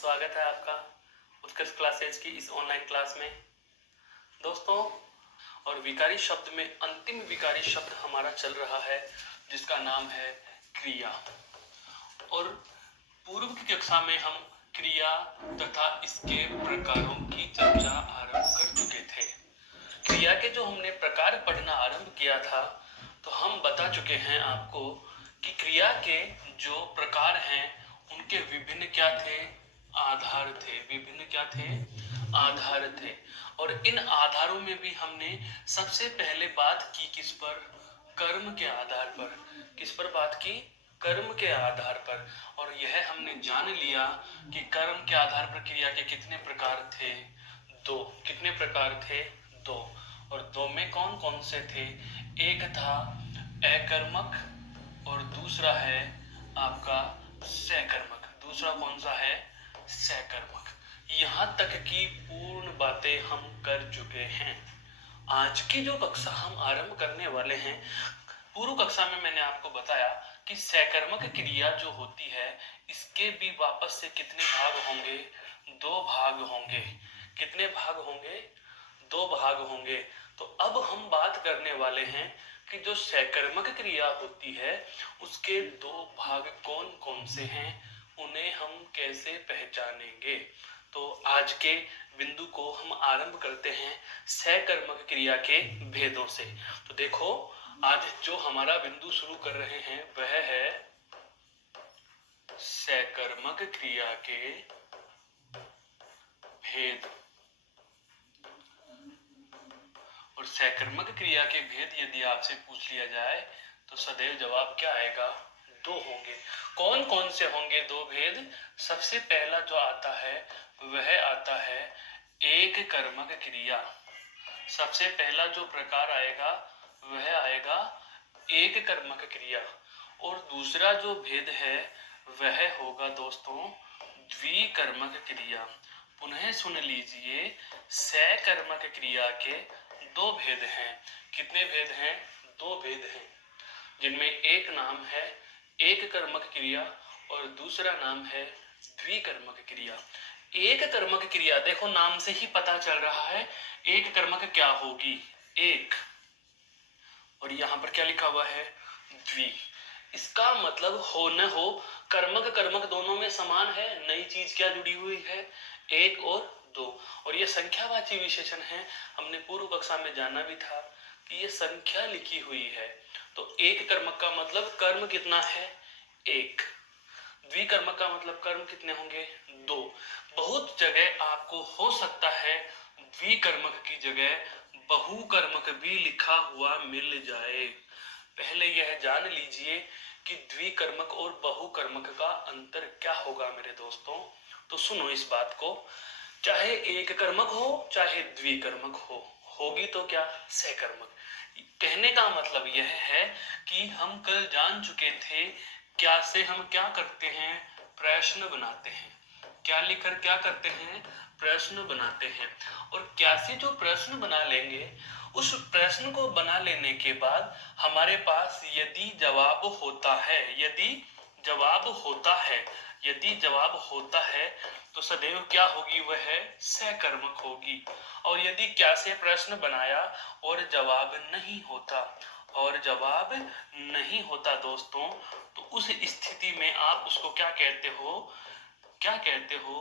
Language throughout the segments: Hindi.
स्वागत है आपका उत्कर्ष क्लासेज की इस ऑनलाइन क्लास में। दोस्तों, और विकारी शब्द में अंतिम विकारी शब्द हमारा चल रहा है जिसका नाम है क्रिया। और पूर्व की कक्षा में हम क्रिया तथा इसके प्रकारों की चर्चा आरंभ कर चुके थे। क्रिया के जो हमने प्रकार पढ़ना आरंभ किया था तो हम बता चुके हैं आपको कि क्रिया के जो प्रकार हैं उनके विभिन्न क्या थे, आधार थे। विभिन्न क्या थे, आधार थे। और इन आधारों में भी हमने सबसे पहले बात की किस पर, कर्म के आधार पर। किस पर बात की, कर्म के आधार पर। और यह हमने जान लिया कि कर्म के आधार पर क्रिया के कितने प्रकार थे, दो। कितने प्रकार थे, दो। और दो में कौन कौन से थे, एक था अकर्मक और दूसरा है आपका सकर्मक। दूसरा कौन सा है, सकर्मक। यहाँ तक की पूर्ण बातें हम कर चुके हैं। आज की जो कक्षा हम आरंभ करने वाले हैं, पूर्व कक्षा में मैंने आपको बताया कि सकर्मक क्रिया जो होती है इसके भी वापस से कितने भाग होंगे, दो भाग होंगे। कितने भाग होंगे, दो भाग होंगे। तो अब हम बात करने वाले हैं कि जो सकर्मक क्रिया होती है उसके दो भाग कौन कौन से हैं, उन्हें हम कैसे पहचानेंगे। तो आज के बिंदु को हम आरंभ करते हैं सकर्मक क्रिया के भेदों से। तो देखो, आज जो हमारा बिंदु शुरू कर रहे हैं वह है सकर्मक क्रिया के भेद। और सकर्मक क्रिया के भेद यदि आपसे पूछ लिया जाए तो सदैव जवाब क्या आएगा, दो होंगे। कौन कौन से होंगे दो भेद? सबसे पहला जो आता है वह आता है एक कर्मक क्रिया। सबसे पहला जो प्रकार आएगा वह आएगा एक कर्मक क्रिया। और दूसरा जो भेद है वह होगा दोस्तों द्विकर्मक क्रिया। पुनः सुन लीजिए, सकर्मक क्रिया के दो भेद हैं। कितने भेद हैं, दो भेद हैं, जिनमें एक नाम है एक कर्मक क्रिया और दूसरा नाम है द्विकर्मक क्रिया। एक कर्मक क्रिया, देखो नाम से ही पता चल रहा है एक कर्मक क्या होगी, एक। और यहाँ पर क्या लिखा हुआ है, द्वि। इसका मतलब हो न हो, कर्मक कर्मक दोनों में समान है, नई चीज क्या जुड़ी हुई है, एक और दो। और ये संख्यावाची विशेषण है। हमने पूर्व कक्षा में जाना भी था कि ये संख्या लिखी हुई है। तो एक कर्मक का मतलब कर्म कितना है, एक। द्विकर्मक का मतलब कर्म कितने होंगे, दो। बहुत जगह आपको हो सकता है द्विकर्मक की जगह बहुकर्मक भी लिखा हुआ मिल जाए। पहले यह जान लीजिए कि द्विकर्मक और बहुकर्मक का अंतर क्या होगा मेरे दोस्तों। तो सुनो इस बात को, चाहे एक कर्मक हो चाहे द्विकर्मक हो, होगी तो क्या, सकर्मक। कहने का मतलब यह है कि हम कल जान चुके थे क्या से हम क्या करते हैं, प्रश्न बनाते हैं। क्या लिखकर क्या करते हैं, प्रश्न बनाते हैं। और क्या से जो प्रश्न बना लेंगे, उस प्रश्न को बना लेने के बाद हमारे पास यदि जवाब होता है, यदि जवाब होता है, यदि जवाब होता है तो सदैव क्या होगी, वह सकर्मक होगी। और यदि क्या से प्रश्न बनाया और जवाब नहीं होता, और जवाब नहीं होता दोस्तों, तो उस स्थिति में आप उसको क्या कहते हो, क्या कहते हो,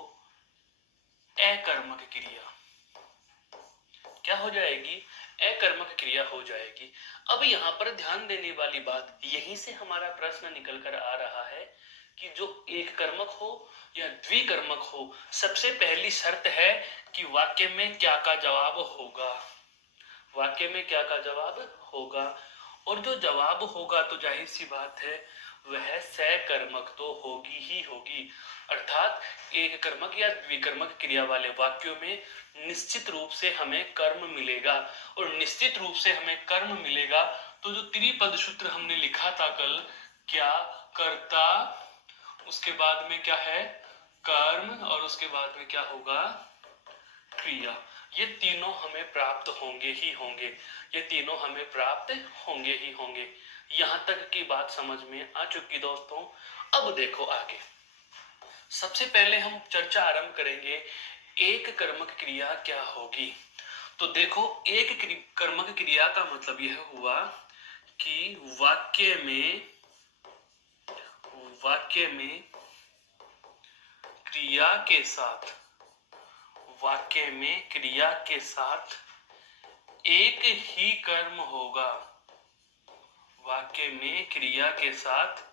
अकर्मक क्रिया। क्या हो जाएगी, अकर्मक क्रिया हो जाएगी। अब यहाँ पर ध्यान देने वाली बात, यहीं से हमारा प्रश्न निकल कर आ रहा है कि जो एक कर्मक हो या द्विकर्मक हो, सबसे पहली शर्त है कि वाक्य में क्या का जवाब होगा, वाक्य में क्या का जवाब होगा। और जो जवाब होगा तो जाहिर सी बात है वह सकर्मक तो होगी ही होगी। अर्थात एक कर्मक या द्विकर्मक क्रिया वाले वाक्यों में निश्चित रूप से हमें कर्म मिलेगा। और निश्चित रूप से हमें कर्म मिलेगा तो जो त्रिपद सूत्र हमने लिखा था कल, क्या, कर्ता, उसके बाद में क्या है, कर्म, और उसके बाद में क्या होगा, क्रिया। ये तीनों हमें प्राप्त होंगे ही होंगे, ये तीनों हमें प्राप्त होंगे ही होंगे। यहां तक की बात समझ में आ चुकी दोस्तों। अब देखो आगे, सबसे पहले हम चर्चा आरंभ करेंगे एक कर्मक क्रिया क्या होगी। तो देखो, एक कर्मक क्रिया का मतलब यह हुआ कि वाक्य में क्रिया के साथ एक ही कर्म होगा। वाक्य में क्रिया के साथ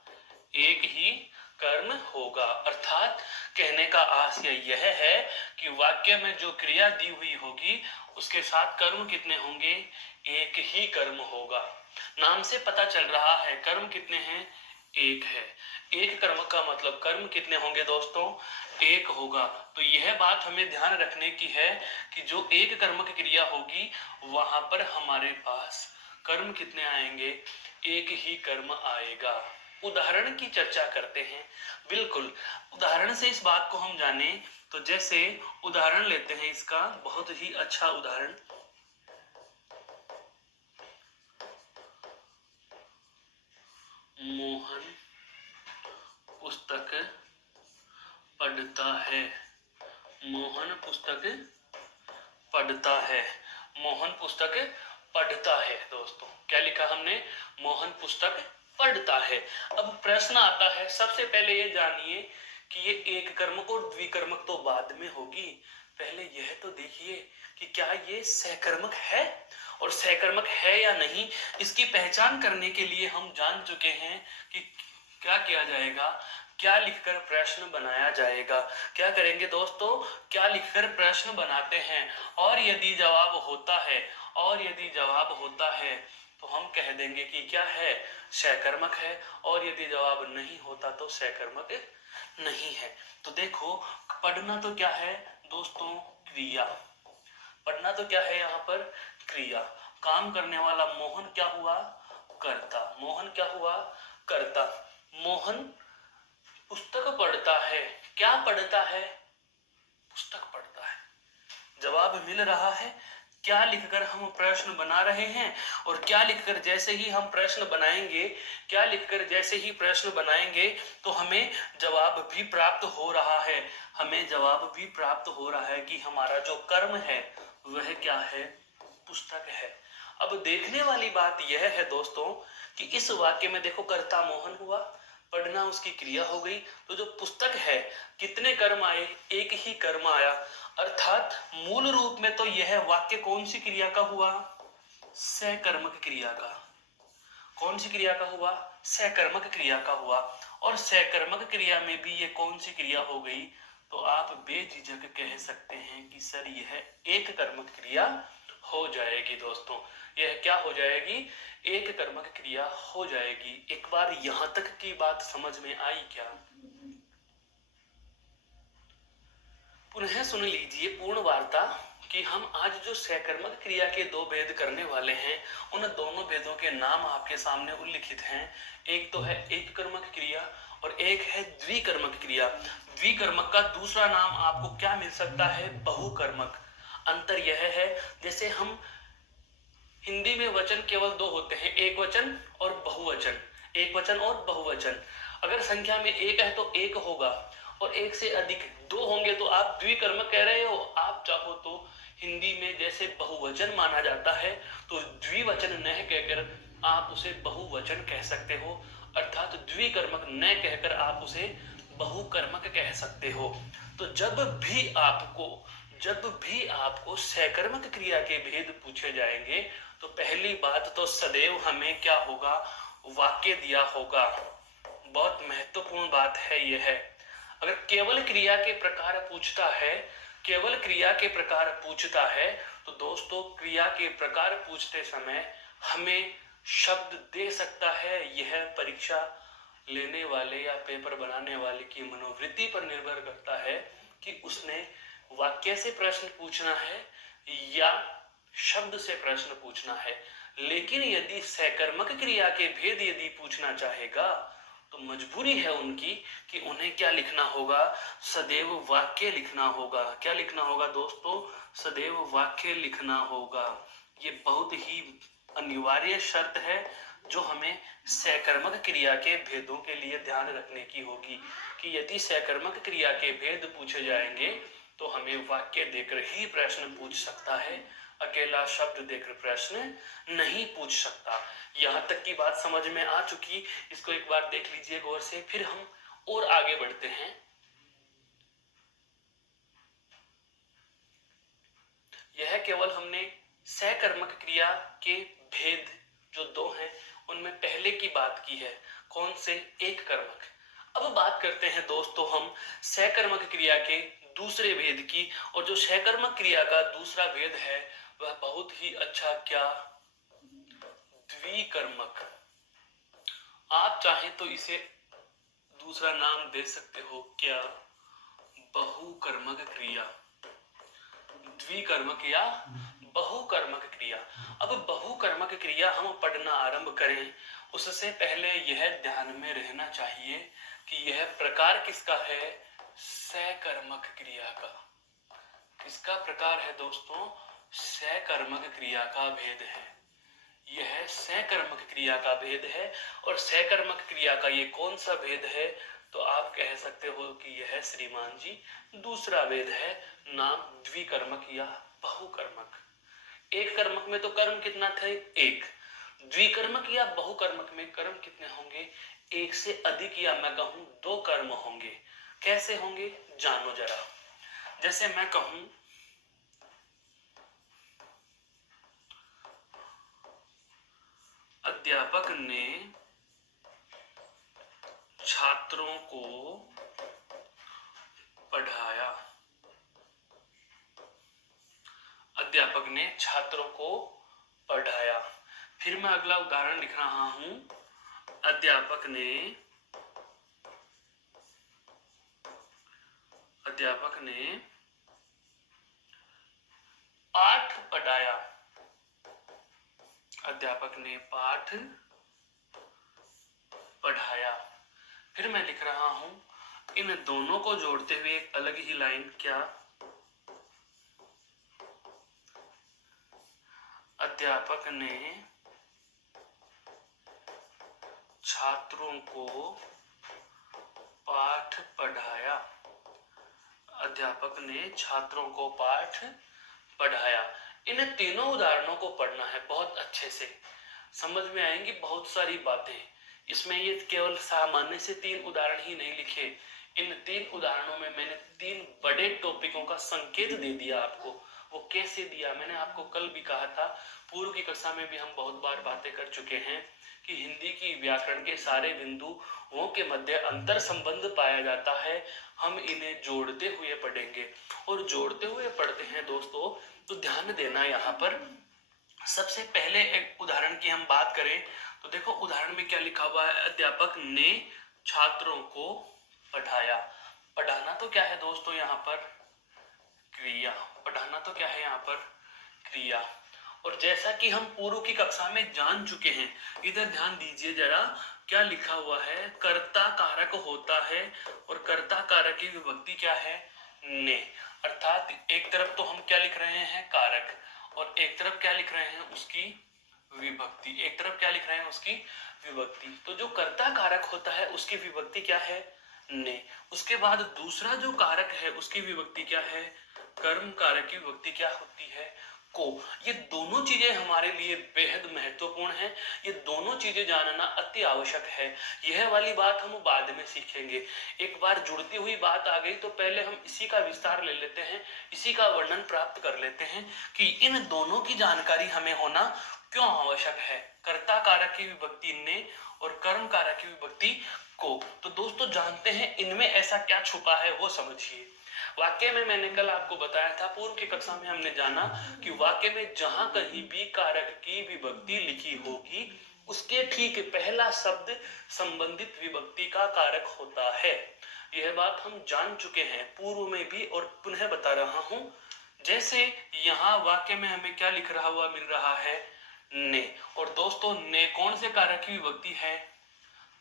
एक ही कर्म होगा, अर्थात कहने का आशय यह है कि वाक्य में जो क्रिया दी हुई होगी उसके साथ कर्म कितने होंगे, एक ही कर्म होगा। नाम से पता चल रहा है कर्म कितने हैं, एक है। एक कर्म का मतलब कर्म कितने होंगे दोस्तों, एक होगा। तो यह बात हमें ध्यान रखने की है कि जो एक कर्मक क्रिया होगी वहां पर हमारे पास कर्म कितने आएंगे, एक ही कर्म आएगा। उदाहरण की चर्चा करते हैं। बिल्कुल, उदाहरण से इस बात को हम जाने तो जैसे उदाहरण लेते हैं इसका, बहुत ही अच्छा उदाहरण। मोहन पुस्तक पढ़ता है। मोहन पुस्तक पढ़ता है। मोहन पुस्तक पढ़ता है। दोस्तों क्या लिखा हमने, मोहन पुस्तक पढ़ता है। अब प्रश्न आता है, सबसे पहले ये जानिए कि ये एक कर्मक और द्विकर्मक तो बाद में होगी, पहले यह तो देखिए कि क्या ये सहकर्मक है, और सहकर्मक है या नहीं इसकी पहचान करने के लिए हम जान चुके हैं कि क्या किया जाएगा, क्या लिखकर प्रश्न बनाया जाएगा। क्या करेंगे दोस्तों, क्या लिखकर प्रश्न बनाते हैं, और यदि जवाब होता है तो हम कह देंगे कि क्या है, सहकर्मक है, और यदि जवाब नहीं होता तो सहकर्मक नहीं है। तो देखो, पढ़ना तो क्या है दोस्तों, क्रिया। पढ़ना तो क्या है यहाँ पर, क्रिया। काम करने वाला मोहन क्या हुआ, कर्ता। मोहन क्या हुआ, कर्ता। मोहन पुस्तक पढ़ता है। क्या पढ़ता है, पुस्तक पढ़ता है। जवाब मिल रहा है। क्या लिखकर हम प्रश्न बना रहे हैं, और क्या लिखकर जैसे ही हम प्रश्न बनाएंगे तो हमें जवाब भी प्राप्त हो रहा है। कि हमारा जो कर्म है वह क्या है, पुस्तक है। अब देखने वाली बात यह है दोस्तों कि इस वाक्य में देखो, कर्ता मोहन हुआ, पढ़ना उसकी क्रिया हो गई, तो जो पुस्तक है कितने कर्म आए, एक ही कर्म आया। अर्थात मूल रूप में तो यह वाक्य कौन सी क्रिया का हुआ, सहकर्मक क्रिया का। कौन सी क्रिया का हुआ, सहकर्मक क्रिया का हुआ। और सहकर्मक क्रिया में भी ये कौन सी क्रिया हो गई, तो आप बेझिझक कह सकते हैं कि सर यह एक कर्मक क्रिया हो जाएगी। दोस्तों यह क्या हो जाएगी, एक कर्मक क्रिया हो जाएगी। एक बार यहां तक की बात समझ में आई क्या, पुनः सुन लीजिए पूर्ण वार्ता कि हम आज जो सहकर्मक क्रिया के दो भेद करने वाले हैं, उन दोनों भेदों के नाम आपके सामने उल्लिखित हैं। एक तो है एक कर्मक क्रिया और एक है द्विकर्मक क्रिया। द्विकर्मक का दूसरा नाम आपको क्या मिल सकता है, बहुकर्मक। अंतर यह है, जैसे हम हिंदी में वचन केवल दो होते हैं, एक वचन और बहुवचन। एक वचन और बहुवचन। अगर संख्या में एक है तो एक होगा, और एक से अधिक दो होंगे तो आप द्विकर्मक कह रहे हो। आप चाहो तो हिंदी में जैसे बहुवचन माना जाता है तो द्विवचन न कहकर आप उसे बहुवचन कह सकते हो, अर्थात द्विकर्मक न कहकर आप उसे बहुकर्मक कह सकते हो। तो जब भी आपको सहकर्मक क्रिया के भेद पूछे जाएंगे तो पहली बात तो सदैव हमें क्या होगा, वाक्य दिया होगा। बहुत महत्वपूर्ण बात है यह। अगर केवल क्रिया के प्रकार पूछता है तो दोस्तों क्रिया के प्रकार पूछते समय हमें शब्द दे सकता है। यह परीक्षा लेने वाले या पेपर बनाने वाले की मनोवृत्ति पर निर्भर करता है कि उसने वाक्य से प्रश्न पूछना है या शब्द से प्रश्न पूछना है। लेकिन यदि सहकर्मक क्रिया के भेद यदि पूछना चाहेगा तो मजबूरी है उनकी कि उन्हें क्या लिखना होगा, सदैव वाक्य लिखना होगा। क्या लिखना होगा दोस्तों, सदैव वाक्य लिखना होगा। ये बहुत ही अनिवार्य शर्त है जो हमें सकर्मक क्रिया के भेदों के लिए ध्यान रखने की होगी कि यदि सकर्मक क्रिया के भेद पूछे जाएंगे तो हमें वाक्य देकर ही प्रश्न पूछ सकता है, अकेला शब्द देकर प्रश्न नहीं पूछ सकता। यहां तक की बात समझ में आ चुकी, इसको एक बार देख लीजिए गौर से, फिर हम और आगे बढ़ते हैं। यह केवल हमने सकर्मक क्रिया के भेद जो दो हैं उनमें पहले की बात की है, कौन से, एक कर्मक। अब बात करते हैं दोस्तों हम सकर्मक क्रिया के दूसरे भेद की, और जो सकर्मक क्रिया का दूसरा भेद है वह बहुत ही अच्छा, क्या, द्विकर्मक। आप चाहें तो इसे दूसरा नाम दे सकते हो, क्या, बहुकर्मक क्रिया, द्विकर्मक या बहुकर्मक क्रिया। अब बहुकर्मक क्रिया हम पढ़ना आरंभ करें उससे पहले यह ध्यान में रहना चाहिए कि यह प्रकार किसका है, सकर्मक क्रिया का। किसका प्रकार है दोस्तों, सकर्मक क्रिया का भेद है। यह सकर्मक क्रिया का भेद है, और सकर्मक क्रिया का ये कौन सा भेद है, तो आप कह सकते हो कि यह श्रीमान जी दूसरा भेद है, नाम द्विकर्मक या बहुकर्मक। एक कर्मक में तो कर्म कितना थे, एक। द्विकर्मक या बहुकर्मक में कर्म कितने होंगे, एक से अधिक, या मैं कहूं दो कर्म होंगे। कैसे होंगे जानो जरा। जैसे मैं कहूं अध्यापक ने छात्रों को पढ़ाया। अध्यापक ने छात्रों को पढ़ाया। फिर मैं अगला उदाहरण लिख रहा हूं, अध्यापक ने पाठ पढ़ाया। अध्यापक ने पाठ पढ़ाया। फिर मैं लिख रहा हूं इन दोनों को जोड़ते हुए एक अलग ही लाइन, क्या, अध्यापक ने छात्रों को पाठ पढ़ाया। अध्यापक ने छात्रों को पाठ पढ़ाया। इन तीनों उदाहरणों को पढ़ना है बहुत अच्छे से, समझ में आएंगी बहुत सारी बातें इसमें। ये केवल सामान्य से 3 उदाहरण ही नहीं लिखे, इन 3 उदाहरणों में मैंने 3 बड़े टॉपिकों का संकेत दे दिया आपको। वो कैसे दिया, मैंने आपको कल भी कहा था, पूर्व की कक्षा में भी हम बहुत बार बातें कर चुके हैं कि हिंदी की व्याकरण के सारे बिंदुओं के मध्य अंतर संबंध पाया जाता है। हम इन्हें जोड़ते हुए पढ़ेंगे, और जोड़ते हुए पढ़ते हैं दोस्तों तो ध्यान देना। यहाँ पर सबसे पहले एक उदाहरण की हम बात करें तो देखो उदाहरण में क्या लिखा हुआ है, अध्यापक ने छात्रों को पढ़ाया। पढ़ाना तो क्या है दोस्तों यहाँ पर, क्रिया। पढ़ाना तो क्या है यहाँ पर, क्रिया। और जैसा कि हम पूर्व की कक्षा में जान चुके हैं, इधर ध्यान दीजिए जरा, क्या लिखा हुआ है, कर्ता कारक होता है, और कर्ता कारक की विभक्ति क्या है, ने। अर्थात एक तरफ तो हम क्या लिख रहे हैं, कारक, और एक तरफ क्या लिख रहे हैं, उसकी विभक्ति। एक तरफ क्या लिख रहे हैं, उसकी विभक्ति। तो जो कर्ता कारक होता है उसकी विभक्ति क्या है, ने। उसके बाद दूसरा जो कारक है उसकी विभक्ति क्या है, कर्म कारक की विभक्ति क्या होती है, को। ये दोनों चीजें हमारे लिए बेहद महत्वपूर्ण है, ये दोनों चीजें जानना अति आवश्यक है। यह वाली बात हम बाद में सीखेंगे। एक बार जुड़ती हुई बात आ गई तो पहले हम इसी का विस्तार ले लेते हैं, इसी का वर्णन प्राप्त कर लेते हैं कि इन दोनों की जानकारी हमें होना क्यों आवश्यक है, कर्ता कारक की विभक्ति ने और कर्म कारक की विभक्ति को। तो दोस्तों जानते हैं इनमें ऐसा क्या छुपा है वो समझिए। वाक्य में मैंने कल आपको बताया था, पूर्व की कक्षा में हमने जाना कि वाक्य में जहां कहीं भी कारक की विभक्ति लिखी होगी उसके ठीक पहला शब्द संबंधित विभक्ति का कारक होता है। यह बात हम जान चुके हैं पूर्व में भी और पुनः बता रहा हूं। जैसे यहाँ वाक्य में हमें क्या लिख रहा हुआ मिल रहा है, ने। और दोस्तों ने कौन से कारक की विभक्ति है,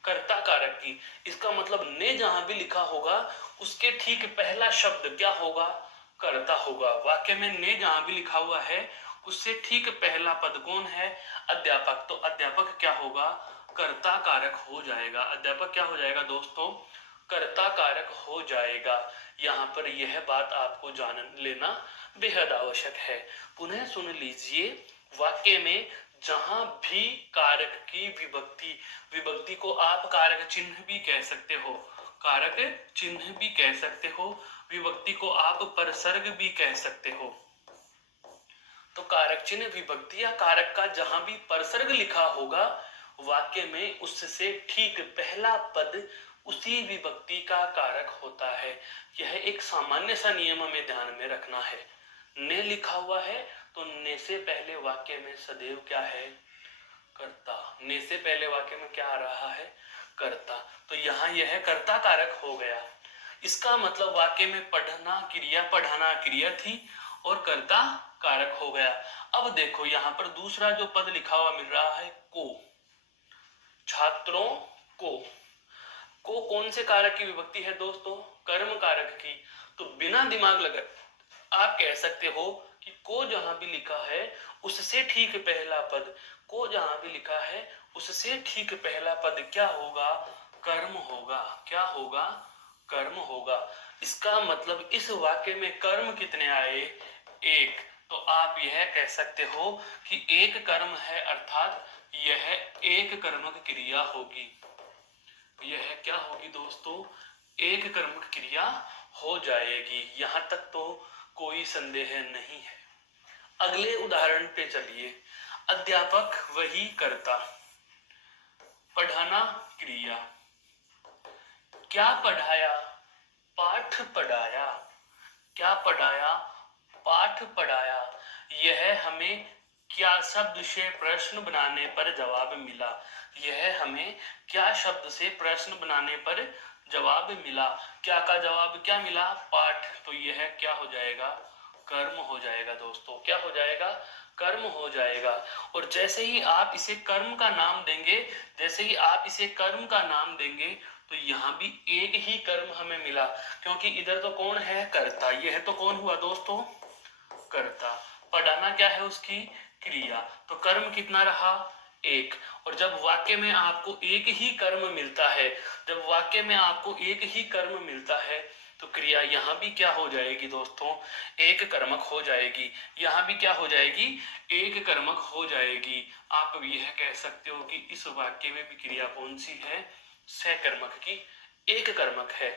कर्ता कारक की। इसका मतलब ने जहां भी लिखा होगा उसके ठीक पहला शब्द क्या होगा, कर्ता होगा। वाक्य में ने जहां भी लिखा हुआ है उससे ठीक पहला पद कौन है? अध्यापक। तो अध्यापक क्या होगा? कर्ता कारक हो जाएगा। अध्यापक क्या हो जाएगा दोस्तों? कर्ता कारक हो जाएगा। यहाँ पर यह बात आपको जान लेना बेहद आवश्यक है। पुनः सुन लीजिए, वाक्य में जहां भी कारक की विभक्ति, विभक्ति को आप कारक चिन्ह भी कह सकते हो, कारक चिन्ह भी कह सकते हो, विभक्ति को आप परसर्ग भी कह सकते हो। तो कारक चिन्ह विभक्ति या कारक का जहां भी परसर्ग लिखा होगा वाक्य में, उससे ठीक पहला पद उसी विभक्ति का कारक होता है। यह एक सामान्य सा नियम हमें ध्यान में रखना है। ने लिखा हुआ है तो ने से पहले वाक्य में सदैव क्या है? कर्ता। ने से पहले वाक्य में क्या आ रहा है? कर्ता। तो यहाँ यह कर्ता कारक हो गया। इसका मतलब वाक्य में पढ़ना क्रिया, पढ़ाना क्रिया थी और कर्ता कारक हो गया। अब देखो यहाँ पर दूसरा जो पद लिखा हुआ मिल रहा है, को। छात्रों को कौन से कारक की विभक्ति है दोस्तों? कर्म कारक की। तो बिना दिमाग लगाए आप कह सकते हो कि को जहां भी लिखा है उससे ठीक पहला पद, को जहां भी लिखा है उससे ठीक पहला पद क्या होगा? कर्म होगा। क्या होगा? कर्म होगा। इसका मतलब इस वाक्य में कर्म कितने आए? एक। तो आप यह कह सकते हो कि एक कर्म है, अर्थात यह एक कर्मक क्रिया होगी। यह क्या होगी दोस्तों? एक कर्मक क्रिया हो जाएगी। यहां तक तो कोई संदेह नहीं है। अगले उदाहरण पे चलिए। अध्यापक वही कर्ता, पढ़ाना क्रिया। क्या पढ़ाया? पाठ पढ़ाया। क्या पढ़ाया? पाठ पढ़ाया। यह हमें क्या शब्द से प्रश्न बनाने पर जवाब मिला? यह हमें क्या शब्द से प्रश्न बनाने पर जवाब मिला? क्या का जवाब क्या मिला? पाठ। तो यह क्या हो जाएगा? कर्म हो जाएगा दोस्तों। क्या हो जाएगा? कर्म हो जाएगा। और जैसे ही आप इसे कर्म का नाम देंगे, जैसे ही आप इसे कर्म का नाम देंगे, तो यहाँ भी एक ही कर्म हमें मिला, क्योंकि इधर तो कौन है? कर्ता। यह तो कौन हुआ दोस्तों? कर्ता। पढ़ाना क्या है? उसकी क्रिया। तो कर्म कितना रहा? एक। और जब वाक्य में आपको एक ही कर्म मिलता है, जब वाक्य में आपको एक ही कर्म मिलता है, तो क्रिया यहाँ भी क्या हो जाएगी दोस्तों? एक कर्मक हो जाएगी। यहाँ भी क्या हो जाएगी? एक कर्मक हो जाएगी। आप यह कह सकते हो कि इस वाक्य में भी क्रिया कौन सी है? सहकर्मक की, एक कर्मक है।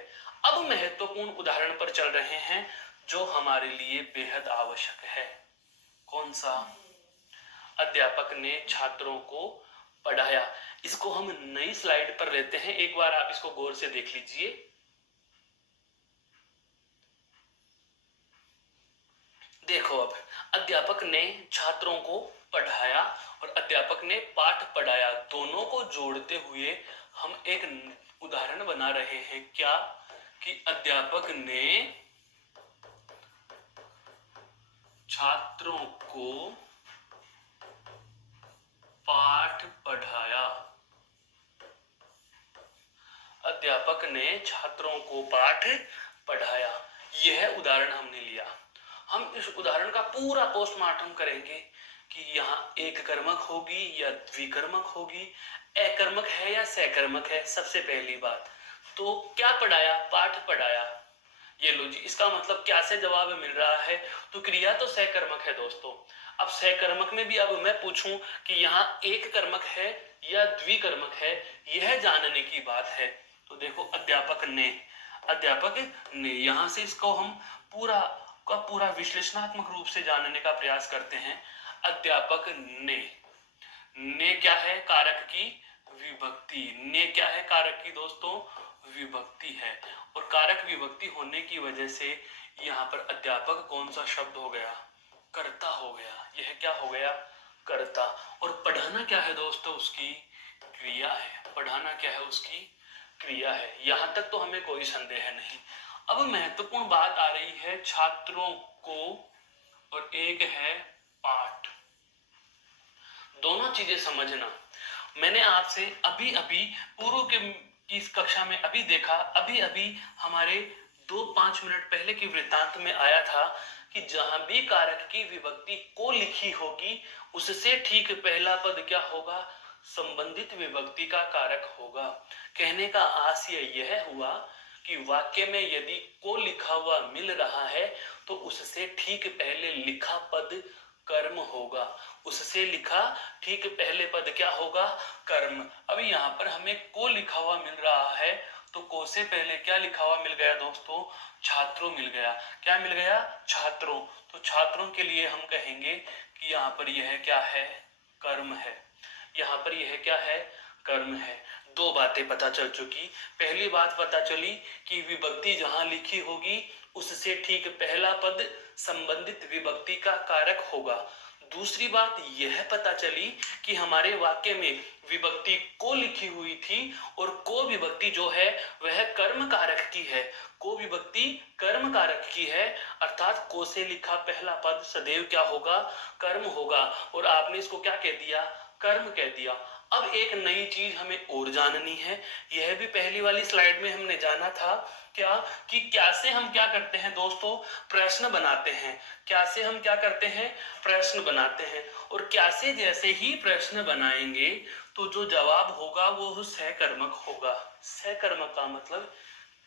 अब महत्वपूर्ण उदाहरण पर चल रहे हैं जो हमारे लिए बेहद आवश्यक है। कौन सा? अध्यापक ने छात्रों को पढ़ाया। इसको हम नई स्लाइड पर लेते हैं, एक बार आप इसको गौर से देख लीजिए। देखो, अब अध्यापक ने छात्रों को पढ़ाया और अध्यापक ने पाठ पढ़ाया, दोनों को जोड़ते हुए हम एक उदाहरण बना रहे हैं। क्या? कि अध्यापक ने छात्रों को पाठ पढ़ाया। अध्यापक ने छात्रों को पाठ पढ़ाया। यह उदाहरण हमने लिया। हम इस उदाहरण का पूरा पोस्टमार्टम करेंगे कि यहाँ एक कर्मक होगी या द्विकर्मक होगी, एकर्मक है या सहकर्मक है। सबसे पहली बात तो क्या पढ़ाया? पाठ पढ़ाया। ये लो जी, इसका मतलब क्या से जवाब मिल रहा है? तो क्रिया तो सहकर्मक है दोस्तों। अब सहकर्मक में भी अब मैं पूछूं कि यहाँ एक कर्मक है या द्विकर्मक है, यह जानने की बात है। तो देखो, अध्यापक ने यहाँ से इसको हम पूरा का पूरा विश्लेषणात्मक रूप से जानने का प्रयास करते हैं। अध्यापक ने क्या है? कारक की विभक्ति। ने क्या है? कारक की दोस्तों विभक्ति है। और कारक विभक्ति होने की वजह से यहाँ पर अध्यापक कौन सा शब्द हो गया? कर्ता हो गया। यह क्या हो गया? कर्ता। और पढ़ाना क्या है दोस्तों? उसकी क्रिया है। पढ़ाना क्या है? उसकी क्रिया है। यहां तक तो हमें कोई संदेह नहीं। अब महत्वपूर्ण बात आ रही है छात्रों को, और एक है पाठ। दोनों चीजें समझना। मैंने आपसे अभी अभी पूर्व के इस कक्षा में अभी देखा, अभी अभी हमारे 2-5 मिनट पहले के वृत्तांत में आया था कि जहां भी कारक की विभक्ति को लिखी होगी उससे ठीक पहला पद क्या होगा, संबंधित विभक्ति का कारक होगा। कहने का आशय यह हुआ कि वाक्य में यदि को लिखा हुआ मिल रहा है तो उससे ठीक पहले लिखा पद कर्म होगा, उससे लिखा ठीक पहले पद क्या होगा, कर्म। अभी यहाँ पर हमें को लिखा हुआ मिल रहा है तो को से पहले क्या लिखा हुआ मिल गया दोस्तों, छात्रों मिल गया। क्या मिल गया, छात्रों। तो छात्रों के लिए हम कहेंगे कि यहाँ पर यह क्या है, कर्म है। यहाँ पर यह क्या है, कर्म है। दो बातें पता चल चुकी। पहली बात पता चली कि विभक्ति जहां लिखी होगी उससे ठीक पहला पद संबंधित विभक्ति का कारक होगा। दूसरी बात यह पता चली कि हमारे वाक्य में विभक्ति को लिखी हुई थी और को विभक्ति जो है वह कर्म कारक की है। को विभक्ति कर्म कारक की है, अर्थात को से लिखा पहला पद सदैव क्या होगा, कर्म होगा। और आपने इसको क्या कह दिया, कर्म कह दिया। अब एक नई चीज हमें और जाननी है, यह भी पहली वाली स्लाइड में हमने जाना था क्या, कि क्या से हम क्या करते हैं दोस्तों, प्रश्न बनाते हैं। क्या से हम क्या करते हैं, प्रश्न बनाते हैं। और क्या से जैसे ही प्रश्न बनाएंगे तो जो जवाब होगा वो सहकर्मक होगा। सहकर्मक का मतलब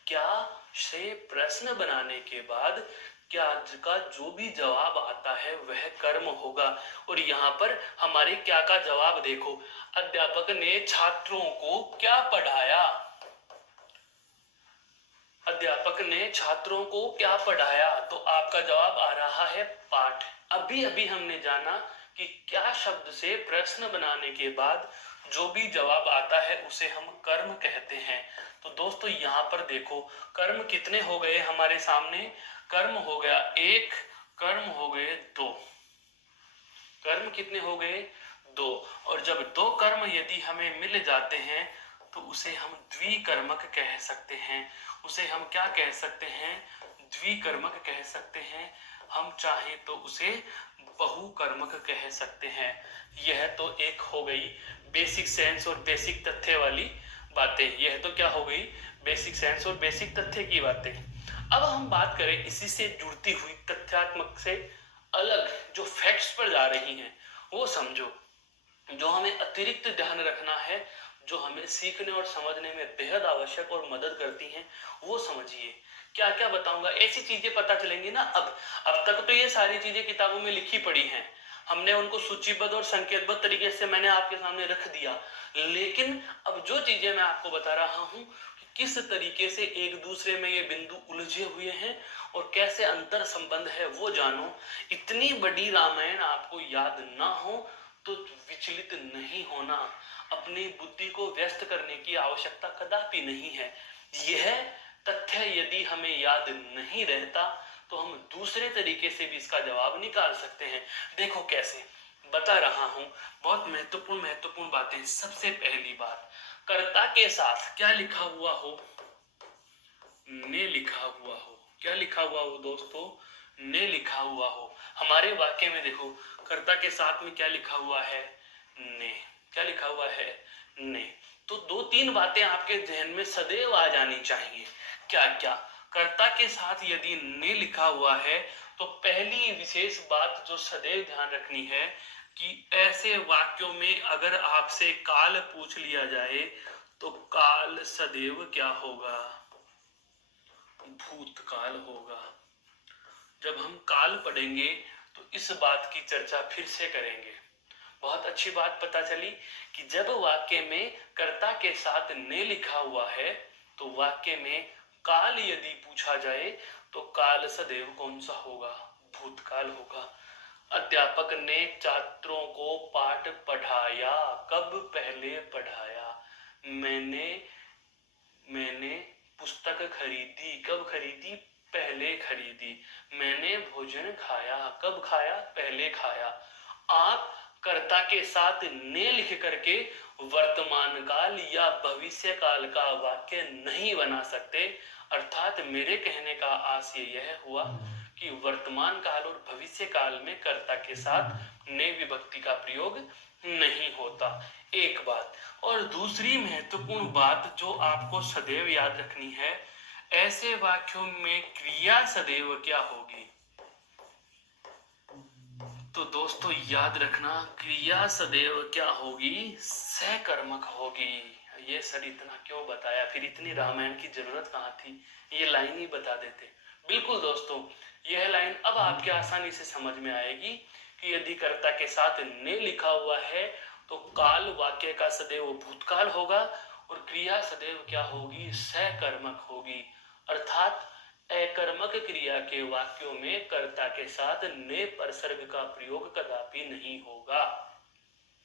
क्या से प्रश्न बनाने के बाद क्या का जो भी जवाब आता है वह कर्म होगा। और यहाँ पर हमारे क्या का जवाब देखो, अध्यापक ने छात्रों को क्या पढ़ाया, अध्यापक ने छात्रों को क्या पढ़ाया, तो आपका जवाब आ रहा है पाठ। अभी अभी हमने जाना कि क्या शब्द से प्रश्न बनाने के बाद जो भी जवाब आता है उसे हम कर्म कहते हैं। तो दोस्तों यहाँ पर देखो कर्म कितने हो गए हमारे सामने, कर्म हो गया एक, कर्म हो गए दो। कर्म कितने हो गए, दो। और जब दो कर्म यदि हमें मिल जाते हैं तो उसे हम द्विकर्मक कह सकते हैं। उसे हम क्या कह सकते हैं, द्विकर्मक कह सकते हैं। हम चाहे तो उसे बहुकर्मक कह सकते हैं। यह तो एक हो गई बेसिक सेंस और बेसिक तथ्य वाली बातें। यह तो क्या हो गई, बेसिक सेंस और बेसिक तथ्य की बातें। अब हम बात करें इसी से जुड़ती हुई तथ्यात्मक से अलग जो फैक्ट्स पर जा रही हैं वो समझो, जो हमें अतिरिक्त ध्यान रखना है, जो हमें सीखने और समझने में बेहद आवश्यक और मदद करती हैं वो समझिए। क्या क्या बताऊंगा, ऐसी चीजें पता चलेंगी ना। अब तक तो ये सारी चीजें किताबों में लिखी पड़ी हैं, हमने उनको सूचीबद्ध और संकेतबद्ध तरीके से मैंने आपके सामने रख दिया। लेकिन अब जो चीजें मैं आपको बता रहा हूं कि किस तरीके से एक दूसरे में ये बिंदु उलझे हुए हैं और कैसे अंतर संबंध है वो जानो। इतनी बड़ी रामायण आपको याद ना हो तो विचलित नहीं होना, अपनी बुद्धि को व्यस्त करने की आवश्यकता कदापि नहीं है। यह तथ्य यदि हमें याद नहीं रहता तो हम दूसरे तरीके से भी इसका जवाब निकाल सकते हैं। देखो कैसे बता रहा हूं, बहुत महत्वपूर्ण बातें। सबसे पहली बात, कर्ता के साथ क्या लिखा हुआ हो, ने लिखा हुआ हो। क्या लिखा हुआ हो दोस्तों, ने लिखा हुआ हो। हमारे वाक्य में देखो कर्ता के साथ में क्या लिखा हुआ है, ने। क्या लिखा हुआ है, ने। तो दो तीन बातें आपके जहन में सदैव आ जानी चाहिए। क्या क्या, कर्ता के साथ यदि ने लिखा हुआ है तो पहली विशेष बात जो सदैव ध्यान रखनी है कि ऐसे वाक्यों में अगर आपसे काल पूछ लिया जाए तो काल सदैव क्या होगा, भूतकाल होगा। जब हम काल पढ़ेंगे तो इस बात की चर्चा फिर से करेंगे। बहुत अच्छी बात पता चली कि जब वाक्य में कर्ता के साथ ने लिखा हुआ है तो वाक्य में काल यदि पूछा जाए तो काल सदैव कौन सा होगा, भूतकाल होगा। अध्यापक ने छात्रों को पाठ पढ़ाया, कब पहले पढ़ाया। मैंने मैंने पुस्तक खरीदी, कब खरीदी, पहले खरीदी। मैंने भोजन खाया, कब खाया, पहले खाया। आप कर्ता के साथ ने लिख करके वर्तमान काल या भविष्य काल का वाक्य नहीं बना सकते। अर्थात मेरे कहने का आशय यह हुआ कि वर्तमान काल और भविष्य काल में कर्ता के साथ ने विभक्ति का प्रयोग नहीं होता। एक बात। और दूसरी महत्वपूर्ण बात जो आपको सदैव याद रखनी है, ऐसे वाक्यों में क्रिया सदैव क्या होगी, तो दोस्तों याद रखना, क्रिया सदैव क्या होगी, सहकर्मक होगी। ये सर इतना क्यों बताया, फिर इतनी रामायण की जरूरत कहाँ थी, ये लाइन ही बता देते। बिल्कुल दोस्तों, यह लाइन अब आपके आसानी से समझ में आएगी कि यदि कर्ता के साथ ने लिखा हुआ है तो काल वाक्य का सदैव भूतकाल होगा और क्रिया सदैव क्या होगी, सहकर्मक होगी। अर्थात अकर्मक क्रिया के वाक्यों में कर्ता के साथ ने परसर्ग का प्रयोग कदापि नहीं होगा।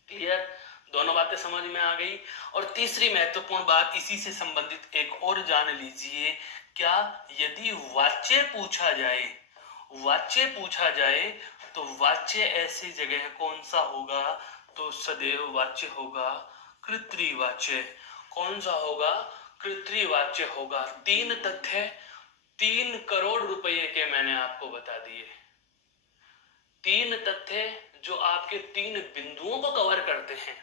क्लियर, दोनों बातें समझ में आ गई। और तीसरी महत्वपूर्ण बात इसी से संबंधित एक और जान लीजिए, क्या यदि वाच्य पूछा जाए, वाच्य पूछा जाए तो वाच्य ऐसी जगह कौन सा होगा, तो सदैव वाच्य होगा कृत्रिवाच्य। कौन सा होगा, कृत्रिवाच्य होगा। 3 तथ्य 3 करोड़ रुपए के मैंने आपको बता दिए। 3 तथ्य जो आपके 3 बिंदुओं को कवर करते हैं।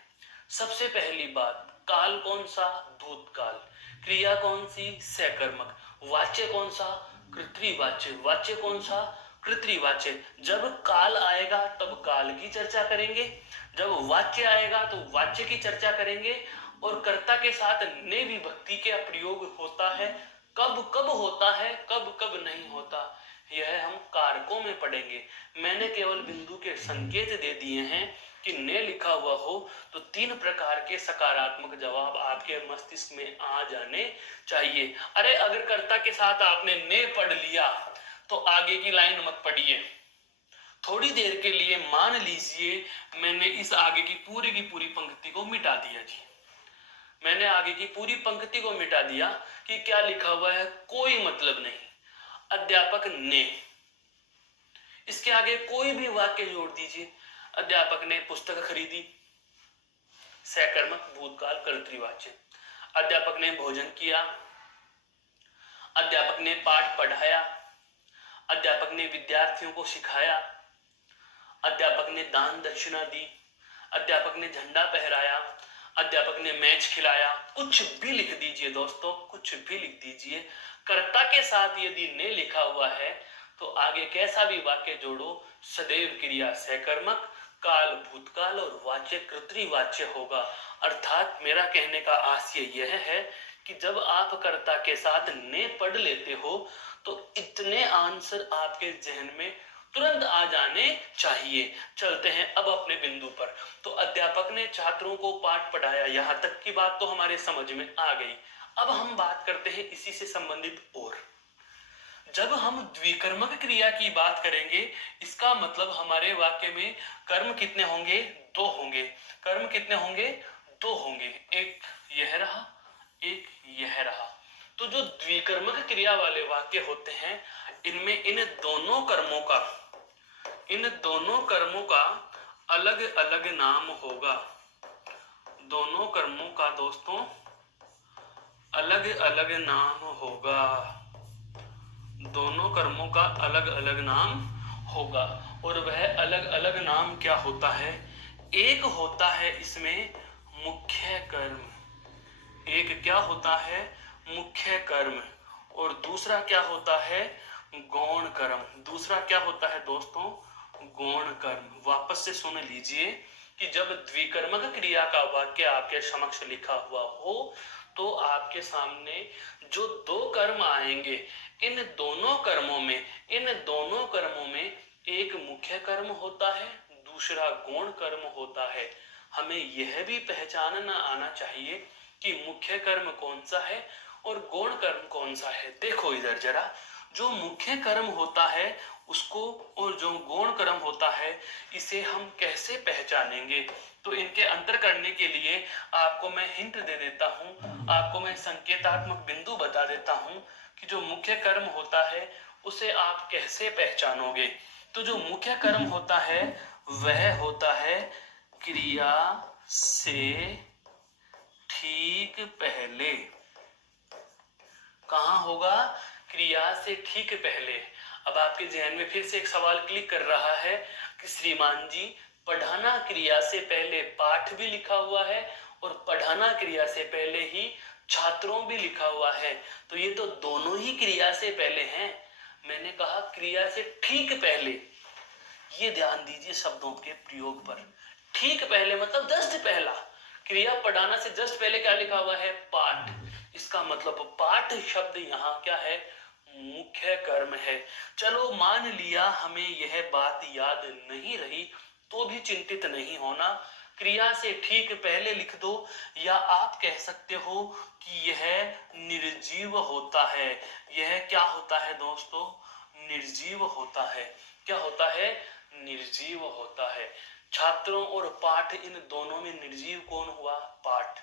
सबसे पहली बात, काल कौन सा, भूतकाल। क्रिया कौन सी, सहकर्मक। वाच्य कौन सा, कृत्रिवाच्य। वाच्य कौन सा, कृत्रिवाच्य। जब काल आएगा तब काल की चर्चा करेंगे, जब वाच्य आएगा तो वाच्य की चर्चा करेंगे। और कर्ता के साथ ने विभक्ति के प्रयोग होता है, कब कब होता है, कब कब नहीं होता, यह हम कारकों में पढ़ेंगे। मैंने केवल बिंदु के संकेत दे दिए हैं कि ने लिखा हुआ हो तो 3 प्रकार के सकारात्मक जवाब आपके मस्तिष्क में आ जाने चाहिए। अरे अगर कर्ता के साथ आपने ने पढ़ लिया तो आगे की लाइन मत पढ़िए, थोड़ी देर के लिए मान लीजिए मैंने इस आगे की पूरी पंक्ति को मिटा दिया जी। मैंने आगे की पूरी पंक्ति को मिटा दिया कि क्या लिखा हुआ है, कोई मतलब नहीं। अध्यापक ने, इसके आगे कोई भी वाक्य जोड़ दीजिए। अध्यापक ने पुस्तक खरीदी, सहकर्मक भूतकाल कर्तृवाच्य। अध्यापक ने भोजन किया, अध्यापक ने पाठ पढ़ाया, अध्यापक ने विद्यार्थियों को सिखाया, अध्यापक ने दान दक्षिणा दी, अध्यापक ने झंडा फहराया, अध्यापक ने मैच खिलाया। कुछ भी लिख दीजिए दोस्तों, कुछ भी लिख दीजिए। कर्ता के साथ यदि ने लिखा हुआ है तो आगे कैसा भी वाक्य जोड़ो, सदैव क्रिया सहकर्मक, काल भूतकाल और वाच्य कृत्रिवाच्य होगा। अर्थात मेरा कहने का आशय यह है कि जब आप कर्ता के साथ ने पढ़ लेते हो तो इतने आंसर आपके जहन में तुरंत आ जाने चाहिए। चलते हैं अब अपने बिंदु पर। तो अध्यापक ने छात्रों को पाठ पढ़ाया, यहां तक की बात तो हमारे समझ में आ गई। अब हम बात करते हैं इसी से संबंधित और। जब हम द्विकर्मक क्रिया की बात करेंगे, इसका मतलब हमारे वाक्य में कर्म कितने होंगे, 2 होंगे। कर्म कितने होंगे, 2 होंगे। एक यह रहा, एक यह रहा। तो जो द्विकर्मक क्रिया वाले वाक्य होते हैं, इनमें इन दोनों कर्मों का अलग अलग नाम होगा। दोनों कर्मों का दोस्तों अलग अलग नाम होगा। दोनों कर्मों का अलग अलग नाम होगा। और वह अलग अलग नाम क्या होता है, एक होता है इसमें मुख्य कर्म। एक क्या होता है, मुख्य कर्म। और दूसरा क्या होता है, गौण कर्म। दूसरा क्या होता है दोस्तों, गौण कर्म। वापस से सुन लीजिए कि जब द्विकर्मक क्रिया का वाक्य आपके समक्ष लिखा हुआ हो तो आपके सामने जो 2 कर्म आएंगे, इन दोनों कर्मों में एक मुख्य कर्म होता है, दूसरा गौण कर्म होता है। हमें यह भी पहचानना आना चाहिए कि मुख्य कर्म कौन सा है और गौण कर्म कौन सा है। देखो इधर जरा, जो मुख्य कर्म होता है उसको और जो गौण कर्म होता है इसे हम कैसे पहचानेंगे, तो इनके अंतर करने के लिए आपको मैं हिंट दे देता हूं, आपको मैं संकेतात्मक बिंदु बता देता हूं कि जो मुख्य कर्म होता है उसे आप कैसे पहचानोगे। तो जो मुख्य कर्म होता है वह होता है क्रिया से ठीक पहले। कहां होगा, क्रिया से ठीक पहले। अब आपके जहन में फिर से एक सवाल क्लिक कर रहा है कि श्रीमान जी, पढ़ाना क्रिया से पहले पाठ भी लिखा हुआ है और पढ़ाना क्रिया से पहले ही छात्रों भी लिखा हुआ है, तो ये तो दोनों ही क्रिया से पहले हैं। मैंने कहा क्रिया से ठीक पहले, ये ध्यान दीजिए शब्दों के प्रयोग पर। ठीक पहले मतलब जस्ट पहला, क्रिया पढ़ाना से जस्ट पहले क्या लिखा हुआ है? पाठ। इसका मतलब पाठ शब्द यहाँ क्या है? मुख्य कर्म है। चलो मान लिया हमें यह बात याद नहीं रही तो भी चिंतित नहीं होना, क्रिया से ठीक पहले लिख दो, या आप कह सकते हो कि यह निर्जीव होता है। यह क्या होता है दोस्तों? निर्जीव होता है। क्या होता है? निर्जीव होता है। छात्रों और पाठ, इन दोनों में निर्जीव कौन हुआ? पाठ।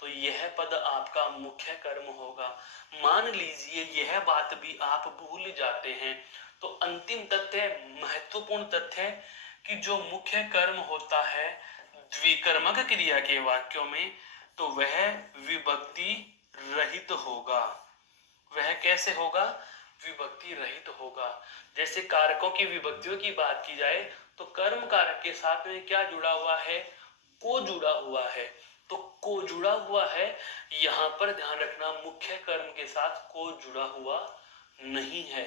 तो यह पद आपका मुख्य कर्म होगा। मान लीजिए यह बात भी आप भूल जाते हैं तो अंतिम तथ्य, महत्वपूर्ण तथ्य, कि जो मुख्य कर्म होता है द्विकर्मक क्रिया के वाक्यों में, तो वह विभक्ति रहित होगा। वह कैसे होगा? विभक्ति रहित होगा। जैसे कारकों की विभक्तियों की बात की जाए तो कर्म कारक के साथ में क्या जुड़ा हुआ है? को जुड़ा हुआ है। तो को जुड़ा हुआ है, यहां पर ध्यान रखना, मुख्य कर्म के साथ को जुड़ा हुआ नहीं है।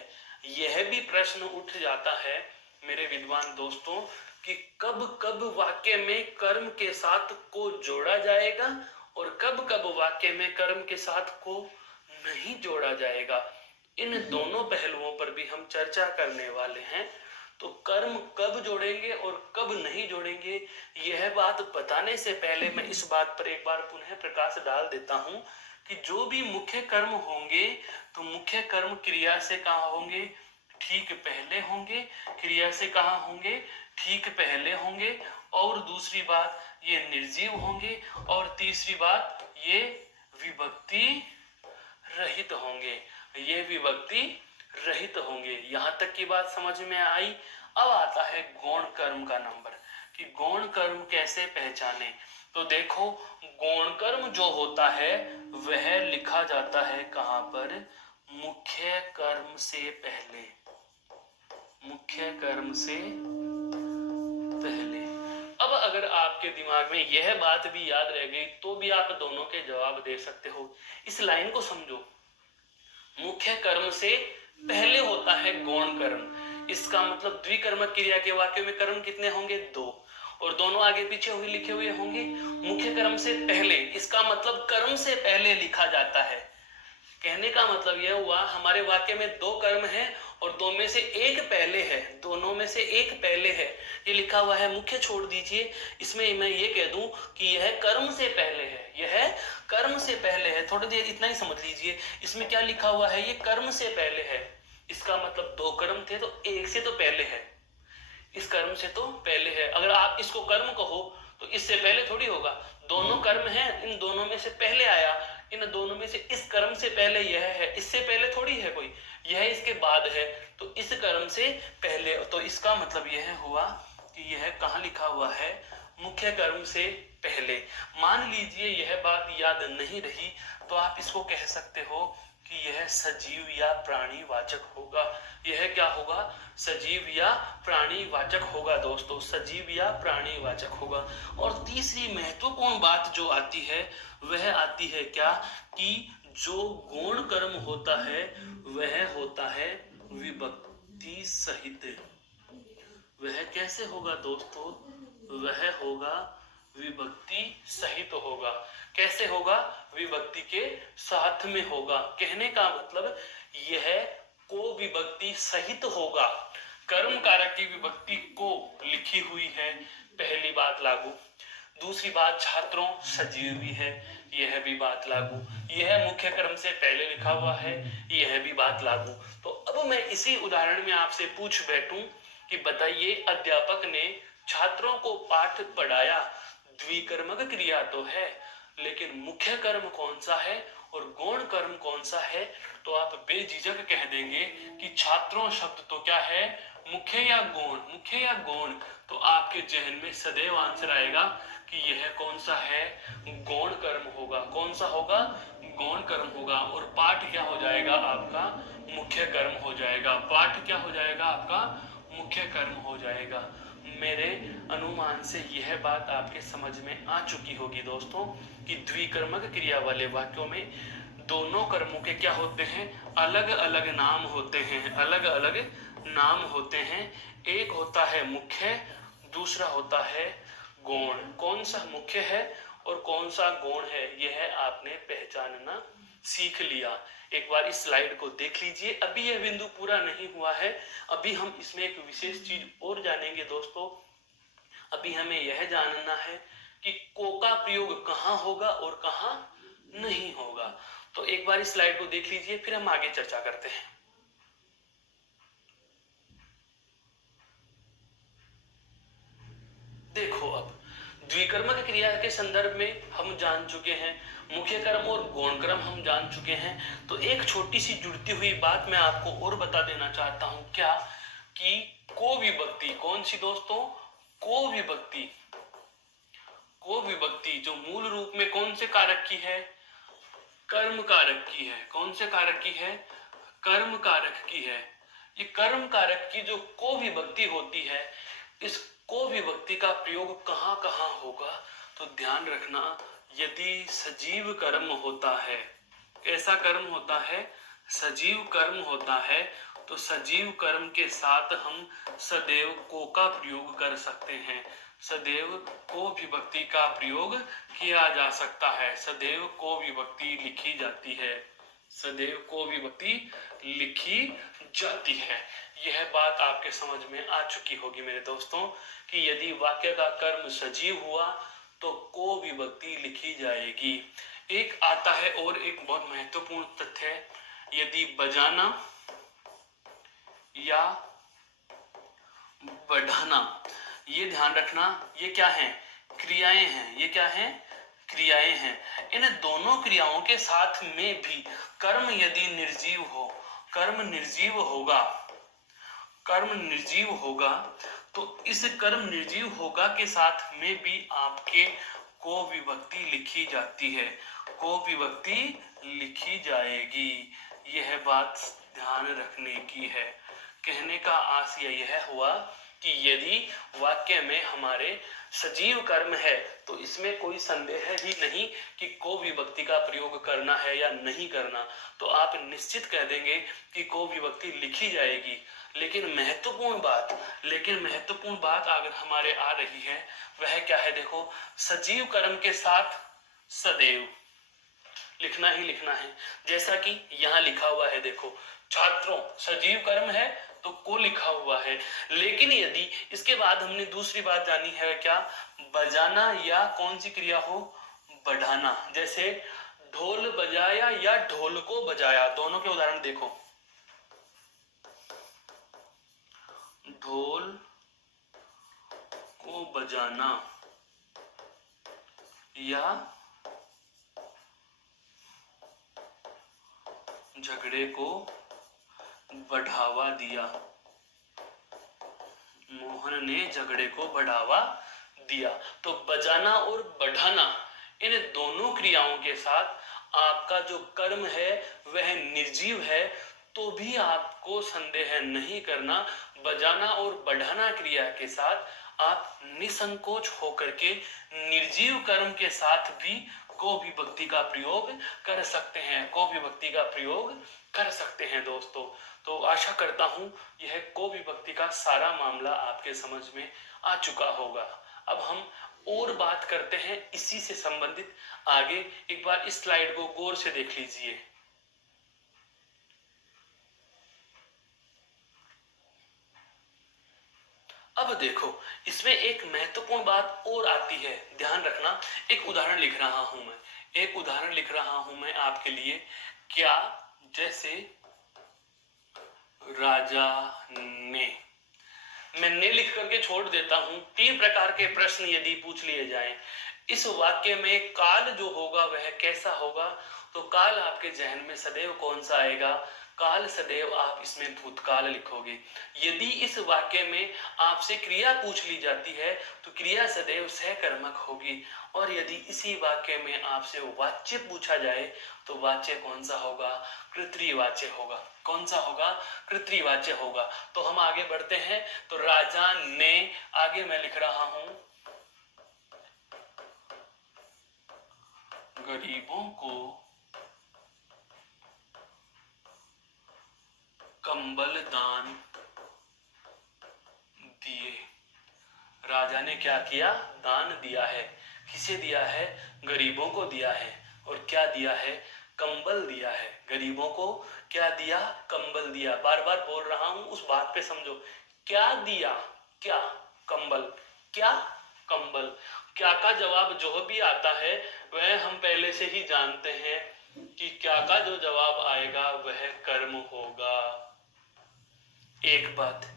यह भी प्रश्न उठ जाता है मेरे विद्वान दोस्तों कि कब कब वाक्य में कर्म के साथ को जोड़ा जाएगा और कब कब वाक्य में कर्म के साथ को नहीं जोड़ा जाएगा। इन दोनों पहलुओं पर भी हम चर्चा करने वाले हैं। तो कर्म कब जोड़ेंगे और कब नहीं जोड़ेंगे, यह बात बताने से पहले मैं इस बात पर एक बार पुनः प्रकाश डाल देता हूं कि जो भी मुख्य कर्म होंगे तो मुख्य कर्म क्रिया से कहाँ होंगे? ठीक पहले होंगे। क्रिया से कहाँ होंगे? ठीक पहले होंगे। और दूसरी बात, ये निर्जीव होंगे। और तीसरी बात, ये विभक्ति रहित होंगे। ये विभक्ति रहित होंगे। यहां तक की बात समझ में आई। अब आता है गौण कर्म का नंबर, कि गौण कर्म कैसे पहचाने। तो देखो, गौण कर्म जो होता है वह लिखा जाता है कहां पर? मुख्य कर्म से पहले। मुख्य कर्म से पहले। अब अगर आपके दिमाग में यह बात भी याद रह गई तो भी आप दोनों के जवाब दे सकते हो। इस लाइन को समझो, मुख्य कर्म से पहले होता है गौण कर्म। इसका मतलब द्विकर्मक क्रिया के वाक्य में कर्म कितने होंगे? दो, और दोनों आगे पीछे हुए लिखे हुए होंगे। मुख्य कर्म से पहले, इसका मतलब कर्म से पहले लिखा जाता है। कहने का मतलब यह हुआ हमारे वाक्य में दो कर्म है और दो में से एक पहले है, दोनों में से एक पहले है, ये लिखा हुआ है। मुख्य छोड़ दीजिए, इसमें मैं ये कह दूं कि यह कर्म से पहले है। यह कर्म से पहले है। थोड़ी देर इतना ही समझ लीजिए, इसमें क्या लिखा हुआ है? ये कर्म से पहले है। इसका मतलब दो कर्म थे तो एक से तो पहले है, इस कर्म से तो पहले है। अगर आप इसको कर्म कहो तो इससे पहले थोड़ी होगा। दोनों कर्म है, इन दोनों में से पहले आया, इन दोनों में से इस कर्म से पहले यह है, इससे पहले थोड़ी है कोई, यह इसके बाद है, तो इस कर्म से पहले। तो इसका मतलब यह हुआ कि यह कहाँ लिखा हुआ है? मुख्य कर्म से पहले। मान लीजिए यह बात याद नहीं रही तो आप इसको कह सकते हो कि यह सजीव या प्राणी वाचक होगा। यह क्या होगा? सजीव या प्राणी वाचक होगा दोस्तों, सजीव या प्राणी वाचक होगा। और तीसरी महत्वपूर्ण बात जो आती है वह आती है क्या? कि जो गौण कर्म होता है वह होता है विभक्ति सहित। वह कैसे होगा दोस्तों? वह होगा विभक्ति सहित होगा। कैसे होगा? विभक्ति के साथ में होगा। कहने का मतलब यह को विभक्ति सहित होगा। कर्म कारक की विभक्ति को लिखी हुई है, पहली बात लागू। दूसरी बात, छात्रों सजीव भी है, यह भी बात लागू। यह मुख्य कर्म से पहले लिखा हुआ है, यह भी बात लागू। तो अब मैं इसी उदाहरण में आपसे पूछ बैठूं कि बताइए, अध्यापक ने छात्रों को पाठ पढ़ाया, द्विकर्मक क्रिया तो है लेकिन मुख्य कर्म कौन सा है और गौण कर्म कौन सा है? तो आप बेझिझक कह देंगे कि छात्रों शब्द तो क्या है? मुख्य या गौण? मुख्य या गौण? तो आपके जहन में सदैव आंसर आएगा कि यह कौन सा है? गौण कर्म होगा। कौन सा होगा? गौण कर्म होगा। और पाठ क्या हो जाएगा आपका? मुख्य कर्म हो जाएगा। पाठ क्या हो जाएगा आपका? मुख्य कर्म हो जाएगा। मेरे अनुमान से यह बात आपके समझ में आ चुकी होगी दोस्तों कि द्विकर्मक क्रिया वाले वाक्यों में दोनों कर्मों के क्या होते हैं? अलग अलग नाम होते हैं, अलग अलग नाम होते हैं। एक होता है मुख्य, दूसरा होता है गौण। कौन सा मुख्य है और कौन सा गौण है, यह आपने पहचानना सीख लिया। एक बार इस स्लाइड को देख लीजिए। अभी यह बिंदु पूरा नहीं हुआ है, अभी हम इसमें एक विशेष चीज और जानेंगे दोस्तों। अभी हमें यह जानना है कि को का प्रयोग कहाँ होगा और कहाँ नहीं होगा। तो एक बार इस स्लाइड को देख लीजिए, फिर हम आगे चर्चा करते हैं। देखो, अब द्विकर्मक क्रिया के संदर्भ में हम जान चुके हैं, मुख्य कर्म और गौण कर्म हम जान चुके हैं। तो एक छोटी सी जुड़ती हुई बात मैं आपको और बता देना चाहता हूं, क्या कि को विभक्ति, कौन सी दोस्तों, को विभक्ति। को विभक्ति जो मूल रूप में कौन से कारक की है, कर्म कारक की है। कौन से कारक की है, कर्म कारक की है। ये कर्म कारक की जो को विभक्ति होती है, इस को विभक्ति का प्रयोग कहाँ कहाँ होगा, तो ध्यान रखना, यदि सजीव कर्म होता है, ऐसा कर्म होता है, सजीव कर्म होता है, तो सजीव कर्म के साथ हम सदैव को का प्रयोग कर सकते हैं। सदैव को विभक्ति का प्रयोग किया जा सकता है। सदैव को विभक्ति लिखी जाती है। सदैव को विभक्ति लिखी जाती है। यह बात आपके समझ में आ चुकी होगी मेरे दोस्तों, कि यदि वाक्य का कर्म सजीव हुआ तो को विभक्ति लिखी जाएगी। एक आता है और एक बहुत महत्वपूर्ण तथ्य है, यदि बजाना या बढ़ाना, ये ध्यान रखना, ये क्या है, क्रियाएं हैं। ये क्या है, क्रियाएं हैं। इन दोनों क्रियाओं के साथ में भी कर्म यदि निर्जीव हो, कर्म निर्जीव होगा, कर्म निर्जीव होगा, तो इस कर्म निर्जीव होगा के साथ में भी आपके को विभक्ति लिखी जाती है। को विभक्ति लिखी जाएगी। यह बात ध्यान रखने की है। कहने का आशय यह हुआ कि यदि वाक्य में हमारे सजीव कर्म है, तो इसमें कोई संदेह ही नहीं कि को विभक्ति का प्रयोग करना है या नहीं करना, तो आप निश्चित कह देंगे कि को विभक्ति लिखी जाएगी। लेकिन महत्वपूर्ण बात अगर हमारे आ रही है, वह क्या है, देखो, सजीव कर्म के साथ सदैव लिखना ही लिखना है। जैसा कि यहाँ लिखा हुआ है, देखो, छात्रों, सजीव कर्म है तो को लिखा हुआ है। लेकिन यदि इसके बाद हमने दूसरी बात जानी है, क्या, बजाना या कौन सी क्रिया हो, बढ़ाना। जैसे ढोल बजाया या ढोल को बजाया, दोनों के उदाहरण देखो। ढोल को बजाना या झगड़े को बढ़ावा दिया। मोहन ने झगड़े को बढ़ावा दिया। तो बजाना और बढ़ाना, इन दोनों क्रियाओं के साथ आपका जो कर्म है वह निर्जीव है, तो भी आपको संदेह नहीं करना। बजाना और बढ़ाना क्रिया के साथ आप निसंकोच होकर के निर्जीव कर्म के साथ भी को विभक्ति का प्रयोग कर सकते हैं। को विभक्ति का प्रयोग कर सकते हैं दोस्तों। तो आशा करता हूं यह को विभक्ति का सारा मामला आपके समझ में आ चुका होगा। अब हम और बात करते हैं इसी से संबंधित आगे। एक बार इस स्लाइड को गौर से देख लीजिए। अब देखो, इसमें एक महत्वपूर्ण बात और आती है, ध्यान रखना। एक उदाहरण लिख रहा हूं मैं आपके लिए। क्या, जैसे राजा ने, मैं ने लिख करके छोड़ देता हूं। 3 प्रकार के प्रश्न यदि पूछ लिए जाएं, इस वाक्य में काल जो होगा वह कैसा होगा, तो काल आपके जहन में सदैव कौन सा आएगा, काल सदैव आप इसमें भूतकाल लिखोगे। यदि इस वाक्य में आपसे क्रिया पूछ ली जाती है तो क्रिया सदैव सहकर्मक होगी। और यदि इसी वाक्य में आपसे वाच्य पूछा जाए तो वाच्य कौन सा होगा, कृत्रिवाच्य होगा। कौन सा होगा, कृत्रिवाच्य होगा। तो हम आगे बढ़ते हैं। तो राजा ने, आगे मैं लिख रहा हूं, गरीबों को कंबल दान राजा ने क्या किया, दान दिया है। किसे दिया है, गरीबों को दिया है। और क्या दिया है, कंबल दिया है। गरीबों को क्या दिया, कंबल दिया। बार बार बोल रहा हूं, उस बात पे समझो। क्या दिया, क्या, कंबल, क्या, कंबल। क्या का जवाब जो भी आता है वह हम पहले से ही जानते हैं कि क्या का जो जवाब आएगा वह कर्म होगा। एक बात।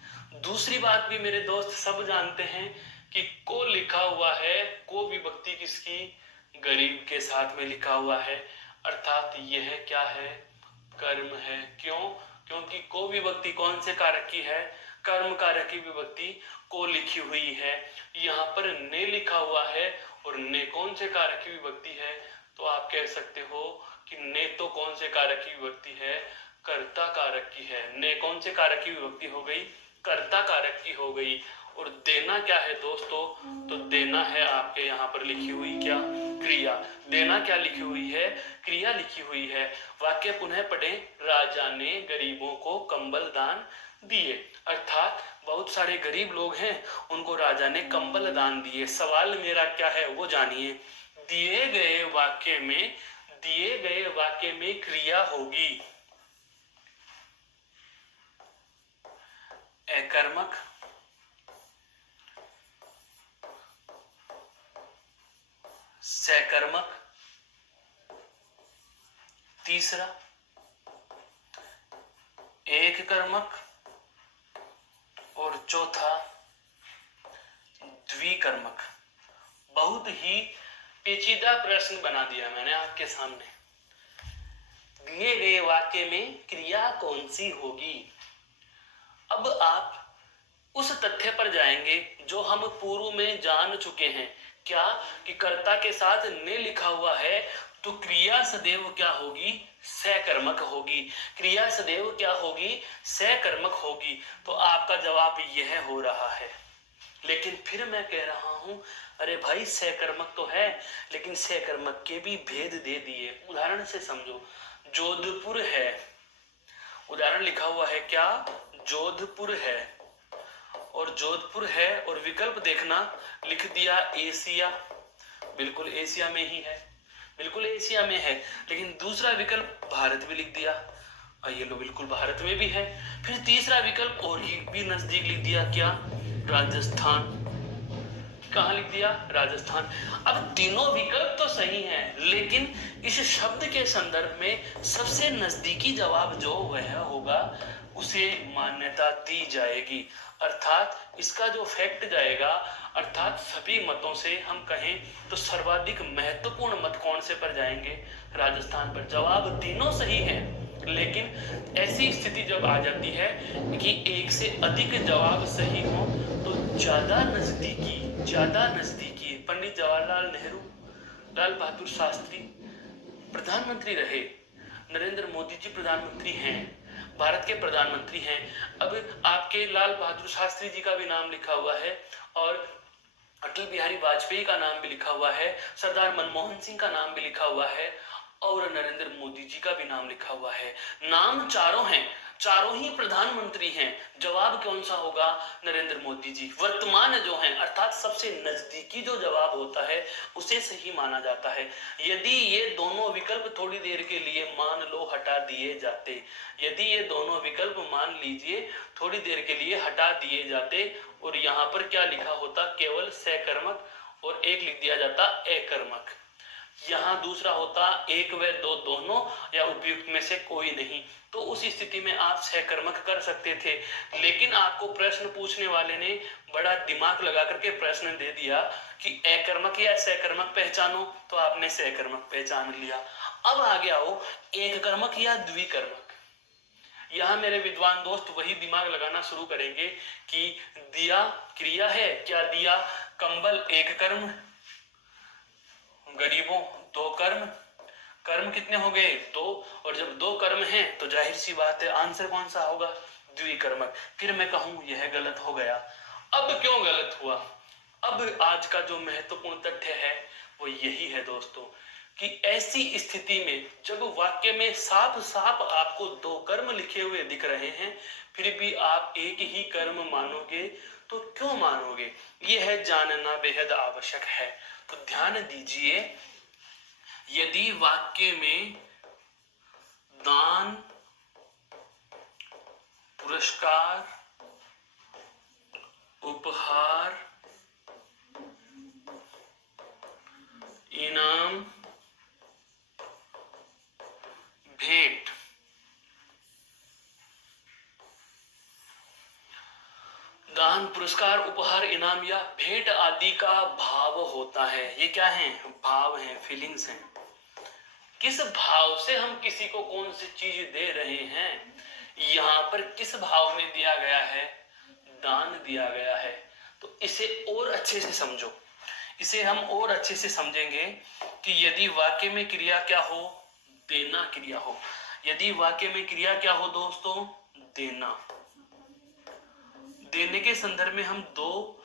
दूसरी बात भी मेरे दोस्त सब जानते हैं कि को लिखा हुआ है, को विभक्ति किसकी, गरीब के साथ में लिखा हुआ है, अर्थात यह क्या है, कर्म है। क्यों, क्योंकि को विभक्ति कौन से कारक की है, कर्म कारक की विभक्ति को लिखी हुई है। यहाँ पर ने लिखा हुआ है और ने कौन से कारक की विभक्ति है, तो आप कह सकते हो कि ने तो कौन से कारक की विभक्ति है, कर्ता कारक की है। ने कौन से कारक की विभक्ति हो गई, कर्ता कारक की हो गई। और देना क्या है दोस्तों, तो देना है आपके यहाँ पर लिखी हुई क्या, क्रिया। देना क्या लिखी हुई है, क्रिया लिखी हुई है। वाक्य पुनः पढ़ें, राजा ने गरीबों को कंबल दान दिए। अर्थात बहुत सारे गरीब लोग हैं, उनको राजा ने कंबल दान दिए। सवाल मेरा क्या है वो जानिए। दिए गए वाक्य में, दिए गए वाक्य में क्रिया होगी एकर्मक, सकर्मक, तीसरा एक कर्मक और चौथा द्विकर्मक। बहुत ही पेचीदा प्रश्न बना दिया मैंने आपके सामने। दिए गए वाक्य में क्रिया कौन सी होगी। अब आप उस तथ्य पर जाएंगे जो हम पूर्व में जान चुके हैं, क्या कि कर्ता के साथ ने लिखा हुआ है तो क्रिया सदैव क्या होगी, सकर्मक होगी। क्रिया सदैव क्या होगी, सकर्मक होगी। तो आपका जवाब यह हो रहा है। लेकिन फिर मैं कह रहा हूं, अरे भाई सकर्मक तो है, लेकिन सकर्मक के भी भेद दे दिए। उदाहरण से समझो, जोधपुर है, उदाहरण लिखा हुआ है क्या, जोधपुर है, और जोधपुर है और विकल्प देखना, लिख दिया एशिया, बिल्कुल एशिया में ही है, बिल्कुल एशिया में है। लेकिन दूसरा विकल्प भारत भी लिख दिया, ये लो बिल्कुल भारत में भी है। फिर तीसरा विकल्प और ही भी नजदीक लिख दिया, क्या, राजस्थान। कहाँ लिख दिया, राजस्थान। अब तीनों विकल्प तो सही हैं, लेकिन इस शब्द के संदर्भ में सबसे नजदीकी जवाब जो वह होगा उसे मान्यता दी जाएगी। अर्थात इसका जो फैक्ट जाएगा, अर्थात सभी मतों से हम कहें तो सर्वाधिक महत्वपूर्ण मत कौन से पर जाएंगे, राजस्थान पर। जवाब तीनों सही है, लेकिन ऐसी स्थिति जब आ जाती है कि एक से अधिक जवाब सही हो तो ज्यादा नजदीकी पंडित जवाहरलाल नेहरू, लाल बहादुर शास्त्री प्रधानमंत्री रहे, नरेंद्र मोदी जी प्रधानमंत्री हैं, भारत के प्रधानमंत्री हैं। अब आपके लाल बहादुर शास्त्री जी का भी नाम लिखा हुआ है और अटल बिहारी वाजपेयी का नाम भी लिखा हुआ है, सरदार मनमोहन सिंह का नाम भी लिखा हुआ है और नरेंद्र मोदी जी का भी नाम लिखा हुआ है। नाम चारों हैं, चारों ही प्रधानमंत्री हैं। जवाब कौन सा होगा, नरेंद्र मोदी जी। वर्तमान जो हैं, अर्थात सबसे नजदीकी जो जवाब होता है उसे सही माना जाता है। यदि ये दोनों विकल्प थोड़ी देर के लिए मान लो हटा दिए जाते, यदि ये दोनों विकल्प मान लीजिए थोड़ी देर के लिए हटा दिए जाते और यहाँ पर क्या लिखा होता, केवल सकर्मक, और एक लिख दिया जाता एकर्मक। यहाँ दूसरा होता एक व दो दोनों या उपयुक्त में से कोई नहीं, तो उस स्थिति में आप सकर्मक कर सकते थे। लेकिन आपको प्रश्न पूछने वाले ने बड़ा दिमाग लगा करके प्रश्न दे दिया कि एकर्मक या सकर्मक पहचानो, तो आपने सकर्मक पहचान लिया। अब आ गया हो एक कर्मक या द्विकर्मक। यहाँ मेरे विद्वान दोस्त वही दिमाग लगाना शुरू करेंगे कि दिया क्रिया है, क्या दिया, कंबल एक कर्म, गरीबों दो कर्म, कर्म कितने हो गए, दो, और जब दो कर्म हैं तो जाहिर सी बात है आंसर कौन सा होगा, द्विकर्मक। फिर मैं कहूं यह गलत हो गया। अब क्यों गलत हुआ, अब आज का जो महत्वपूर्ण तथ्य है वो यही है दोस्तों कि ऐसी स्थिति में जब वाक्य में साफ साफ आपको दो कर्म लिखे हुए दिख रहे हैं, फिर भी आप एक ही कर्म मानोगे, तो क्यों मानोगे? यह है जानना बेहद आवश्यक है। तो ध्यान दीजिए, यदि वाक्य में दान, पुरस्कार, उपहार, इनाम, भेंट, दान, पुरस्कार, उपहार, इनाम या भेंट आदि का भाव होता है। ये क्या है? भाव है, फीलिंग्स हैं। किस भाव से हम किसी को कौन सी चीज दे रहे हैं, यहां पर किस भाव में दिया गया है? दान दिया गया है। तो इसे और अच्छे से समझो, इसे हम और अच्छे से समझेंगे कि यदि वाक्य में क्रिया क्या हो? देना क्रिया हो। यदि वाक्य में क्रिया क्या हो दोस्तों? देना। देने के संदर्भ में हम दो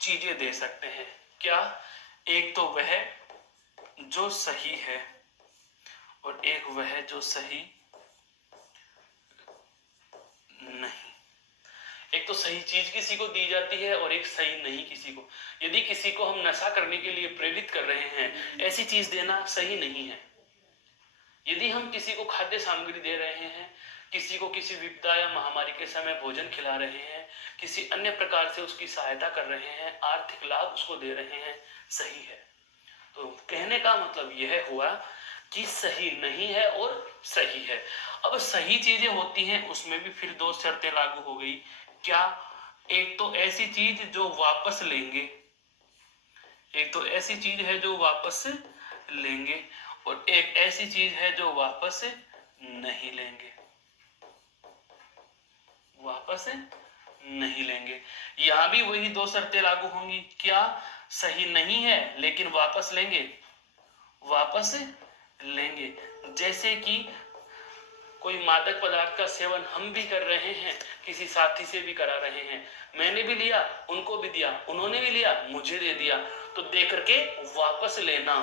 चीजें दे सकते हैं। क्या? एक तो वह जो सही है और एक वह जो सही नहीं। एक तो सही चीज किसी को दी जाती है और एक सही नहीं किसी को। यदि किसी को हम नशा करने के लिए प्रेरित कर रहे हैं, ऐसी चीज देना सही नहीं है। यदि हम किसी को खाद्य सामग्री दे रहे हैं, किसी को किसी विपदा या महामारी के समय भोजन खिला रहे हैं, किसी अन्य प्रकार से उसकी सहायता कर रहे हैं, आर्थिक लाभ उसको दे रहे हैं, सही है। तो कहने का मतलब यह हुआ कि सही नहीं है और सही है। अब सही चीजें होती हैं, उसमें भी फिर दो शर्तें लागू हो गई। क्या? एक तो ऐसी चीज जो वापस लेंगे, एक तो ऐसी चीज है जो वापस लेंगे, और एक ऐसी चीज है जो वापस नहीं लेंगे। वापस नहीं लेंगे। यहां भी वही दो शर्तें लागू होंगी। क्या? सही नहीं है लेकिन वापस लेंगे, वापस लेंगे। जैसे कि कोई मादक पदार्थ का सेवन हम भी कर रहे हैं, किसी साथी से भी करा रहे हैं, मैंने भी लिया, उनको भी दिया, उन्होंने भी लिया, मुझे दे दिया, तो दे करके वापस लेना।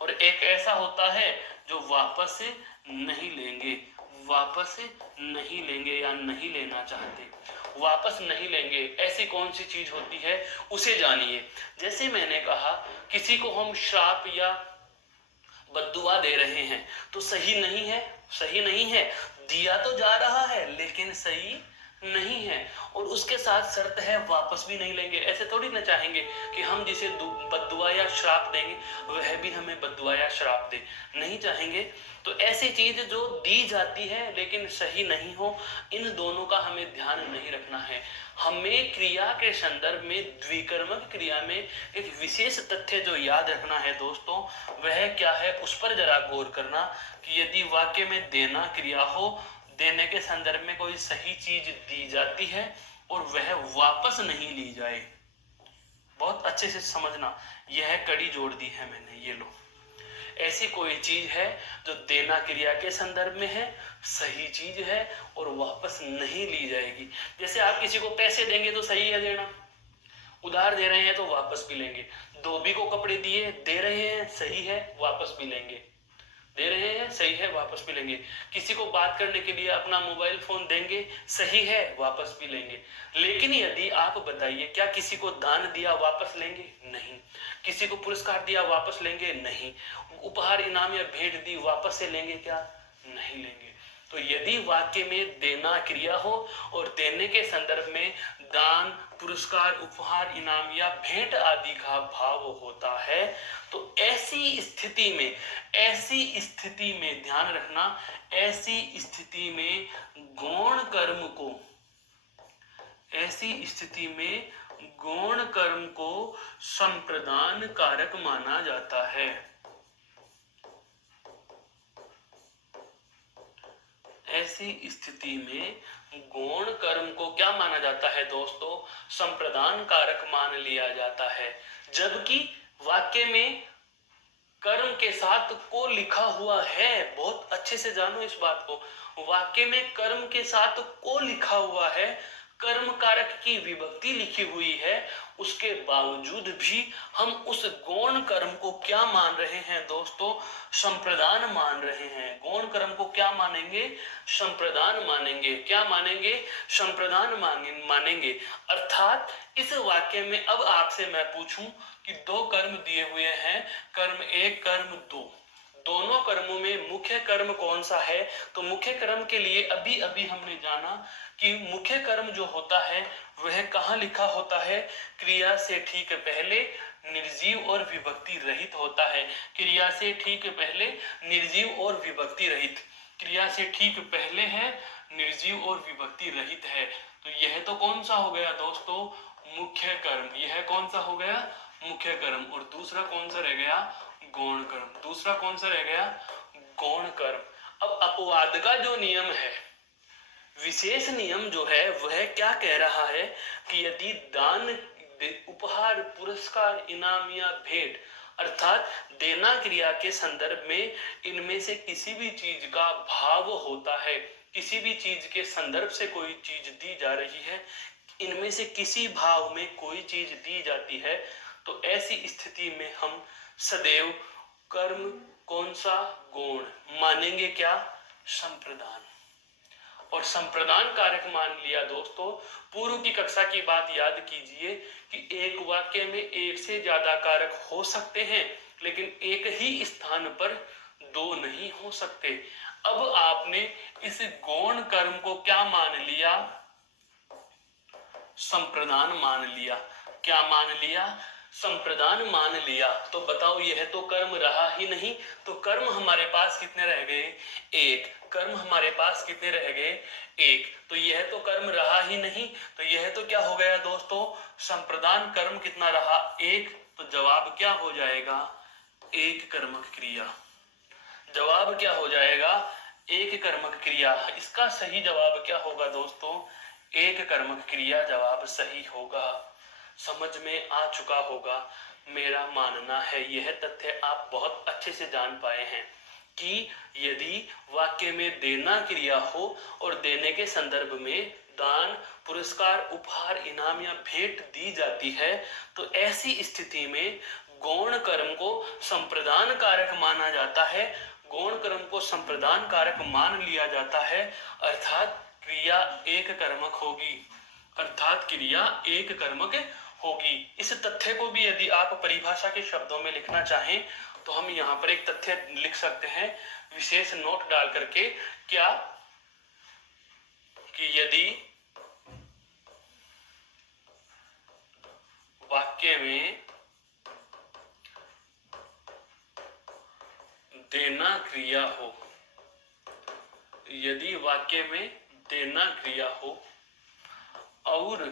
और एक ऐसा होता है जो वापस नहीं लेंगे, वापस नहीं लेंगे या नहीं लेना चाहते, वापस नहीं लेंगे। ऐसी कौन सी चीज होती है, उसे जानिए। जैसे मैंने कहा, किसी को हम श्राप या बद्दुआ दे रहे हैं, तो सही नहीं है, सही नहीं है। दिया तो जा रहा है लेकिन सही नहीं है, और उसके साथ शर्त है वापस भी नहीं लेंगे। ऐसे थोड़ी ना चाहेंगे कि हम जिसे बद्दुआ या श्राप देंगे वह भी हमें बद्दुआ या श्राप दे, नहीं चाहेंगे। तो ऐसी चीज जो दी जाती है लेकिन सही नहीं हो, इन दोनों का हमें ध्यान नहीं रखना है। हमें क्रिया के संदर्भ में, द्विकर्मक क्रिया में एक विशेष तथ्य जो याद रखना है दोस्तों, वह क्या है, उस पर जरा गौर करना कि यदि वाक्य में देना क्रिया हो, देने के संदर्भ में कोई सही चीज दी जाती है और वह वापस नहीं ली जाए, बहुत अच्छे से समझना, यह कड़ी जोड़ दी है मैंने, ये लो। ऐसी कोई चीज है जो देना क्रिया के संदर्भ में है, सही चीज है और वापस नहीं ली जाएगी। जैसे आप किसी को पैसे देंगे तो सही है देना, उधार दे रहे हैं तो वापस भी लेंगे। धोबी को कपड़े दिए, दे रहे हैं, सही है, वापस भी लेंगे, दे रहे हैं, सही है, वापस भी लेंगे। किसी को बात करने के लिए अपना मोबाइल फोन देंगे, सही है, वापस भी लेंगे। लेकिन यदि आप बताइए, क्या किसी को दान दिया वापस लेंगे? नहीं। किसी को पुरस्कार दिया वापस लेंगे? नहीं। उपहार, इनाम या भेंट दी, वापस से लेंगे क्या? नहीं लेंगे। तो यदि वाक्य में देना क्रिया हो और देने के संदर्भ में दान, पुरस्कार, उपहार, इनाम या भेंट आदि का भाव होता है, तो ऐसी स्थिति में, ऐसी स्थिति में ध्यान रखना, ऐसी स्थिति में गौण कर्म को, ऐसी स्थिति में गौण कर्म को संप्रदान कारक माना जाता है। ऐसी स्थिति में गौण कर्म को क्या माना जाता है दोस्तों? संप्रदान कारक मान लिया जाता है। जबकि वाक्य में कर्म के साथ को लिखा हुआ है, बहुत अच्छे से जानो इस बात को, वाक्य में कर्म के साथ को लिखा हुआ है, कर्म कारक की विभक्ति लिखी हुई है, उसके बावजूद भी हम उस गौण कर्म को क्या मान रहे हैं दोस्तों? संप्रदान मान रहे हैं। गौण कर्म को क्या मानेंगे? संप्रदान मानेंगे। क्या मानेंगे? संप्रदान मानेंगे। अर्थात इस वाक्य में अब आपसे मैं पूछूं कि दो कर्म दिए हुए हैं, कर्म एक, कर्म दो, दोनों कर्मों में मुख्य कर्म कौन सा है? तो मुख्य कर्म के लिए अभी अभी हमने जाना कि मुख्य कर्म जो होता है वह कहाँ लिखा होता है? क्रिया से ठीक पहले निर्जीव और विभक्ति रहित होता है। क्रिया से ठीक पहले निर्जीव और विभक्ति रहित, क्रिया से ठीक पहले है, निर्जीव और विभक्ति रहित है। तो यह तो कौन सा हो गया दोस्तों? मुख्य कर्म। यह कौन सा हो गया? मुख्य कर्म। और दूसरा कौन सा रह गया? गौण कर्म। दूसरा कौन सा रह गया? गौण कर्म। अब अपवाद का जो नियम है, विशेष नियम जो है वह क्या कह रहा है कि यदि दान, उपहार, पुरस्कार, इनाम या भेंट अर्थात देना क्रिया के संदर्भ में इनमें से किसी भी चीज का भाव होता है, किसी भी चीज के संदर्भ से कोई चीज दी जा रही है, इनमें से किसी भाव में कोई चीज दी जाती है, तो ऐसी स्थिति में हम सदैव कर्म कौन सा? गौण मानेंगे। क्या? संप्रदान। और संप्रदान कारक मान लिया दोस्तों। पूर्व की कक्षा की बात याद कीजिए कि एक वाक्य में एक से ज्यादा कारक हो सकते हैं, लेकिन एक ही स्थान पर दो नहीं हो सकते। अब आपने इस गौण कर्म को क्या मान लिया? संप्रदान मान लिया। क्या मान लिया? संप्रदान मान लिया। तो बताओ, यह तो कर्म रहा ही नहीं, तो कर्म हमारे पास कितने रह गए? एक। कर्म हमारे पास कितने रह गए? एक। तो यह तो कर्म रहा ही नहीं, तो यह तो क्या हो गया दोस्तों? संप्रदान कर्म कितना रहा? एक। तो जवाब क्या हो जाएगा? एक कर्मक क्रिया। जवाब क्या हो जाएगा? एक कर्मक क्रिया। इसका सही जवाब क्या होगा दोस्तों? एक कर्मक क्रिया जवाब सही होगा। समझ में आ चुका होगा, मेरा मानना है। यह तथ्य आप बहुत अच्छे से जान पाए हैं कि यदि वाक्य में देना क्रिया हो और देने के संदर्भ में दान, पुरस्कार, उपहार, इनाम या भेंट दी जाती है, तो ऐसी स्थिति में गौण कर्म को संप्रदान कारक माना जाता है। गौण कर्म को संप्रदान कारक मान लिया जाता है, अर्थात क्रिया एक कर्मक होगी। अर्थात क्रिया एक कर्मक होगी। इस तथ्य को भी यदि आप परिभाषा के शब्दों में लिखना चाहें तो हम यहाँ पर एक तथ्य लिख सकते हैं, विशेष नोट डाल करके। क्या? कि यदि वाक्य में देना क्रिया हो, यदि वाक्य में देना क्रिया हो और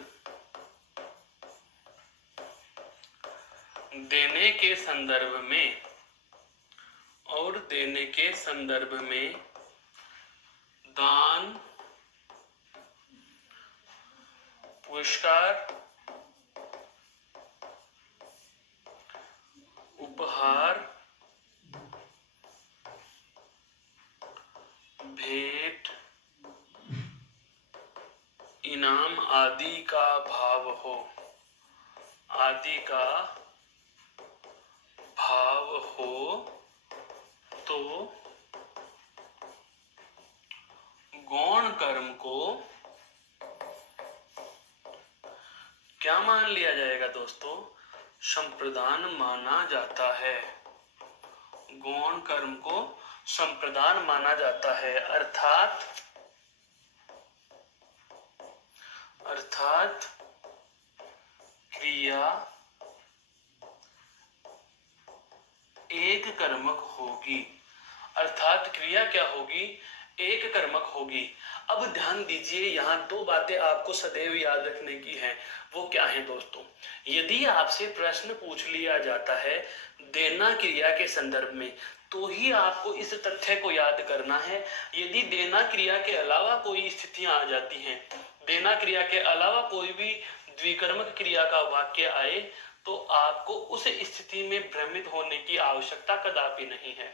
देने के संदर्भ में, और देने के संदर्भ में दान, पुरस्कार, उपहार, भेंट, इनाम आदि का भाव हो, आदि का भाव हो, तो गौण कर्म को क्या मान लिया जाएगा दोस्तों? संप्रदान माना जाता है। गौण कर्म को संप्रदान माना जाता है। अर्थात क्रिया एक कर्मक होगी। अर्थात क्रिया क्या होगी? एक कर्मक होगी। अब ध्यान दीजिए, यहाँ दो बातें आपको सदैव याद रखने की हैं। वो क्या है दोस्तों? यदि आपसे प्रश्न पूछ लिया जाता है देना क्रिया के संदर्भ में, तो ही आपको इस तथ्य को याद करना है। यदि देना क्रिया के अलावा कोई स्थितियां आ जाती हैं, देना क्रिया के अलावा कोई भी द्विकर्मक क्रिया का वाक्य आए, तो आपको उस स्थिति में भ्रमित होने की आवश्यकता कदापि नहीं है।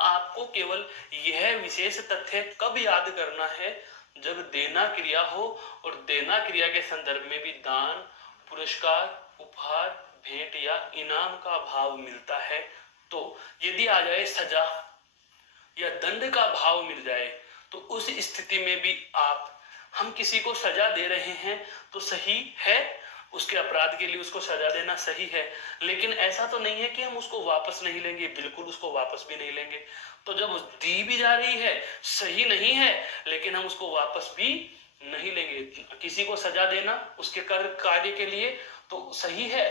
आपको केवल यह विशेष तथ्य कब याद करना है? जब देना क्रिया हो और देना क्रिया के संदर्भ में भी दान, पुरस्कार, उपहार, भेंट या इनाम का भाव मिलता है, तो यदि आ जाए सजा या दंड का भाव मिल जाए, तो उस स्थिति में भी हम किसी को सजा दे रहे हैं तो सही है, उसके अपराध के लिए उसको सजा देना सही है, लेकिन ऐसा तो नहीं है कि हम उसको वापस नहीं लेंगे, बिल्कुल उसको वापस भी नहीं लेंगे। तो जब दी भी जा रही है, सही नहीं है, लेकिन हम उसको वापस भी नहीं लेंगे। किसी को सजा देना उसके कार्य के लिए तो सही है,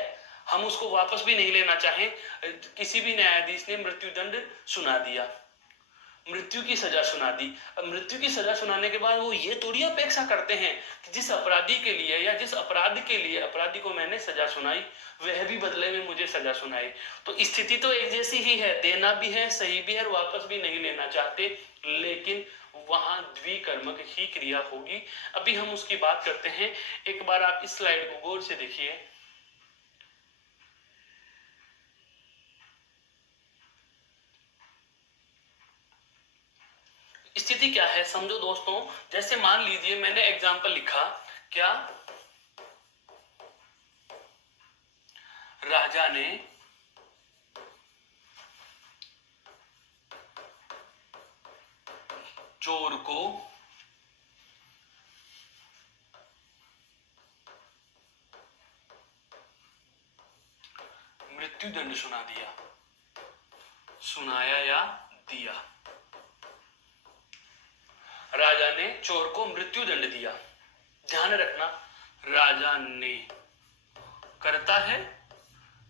हम उसको वापस भी नहीं लेना चाहें। किसी भी न्यायाधीश ने मृत्युदंड सुना दिया, मृत्यु की सजा सुना दी, अब मृत्यु की सजा सुनाने के बाद वो ये थोड़ी अपेक्षा करते हैं कि जिस अपराधी के लिए या जिस अपराध के लिए अपराधी को मैंने सजा सुनाई वह भी बदले में मुझे सजा सुनाए। तो स्थिति तो एक जैसी ही है, देना भी है, सही भी है और वापस भी नहीं लेना चाहते, लेकिन वहां द्विकर्मक ही क्रिया होगी। अभी हम उसकी बात करते हैं। एक बार आप इस स्लाइड को गौर से देखिए। स्थिति क्या है समझो दोस्तों। जैसे मान लीजिए मैंने एग्जाम्पल लिखा, क्या राजा ने चोर को मृत्युदंड सुना दिया, सुनाया या दिया। राजा ने चोर को मृत्युदंड दिया। ध्यान रखना, राजा ने करता है,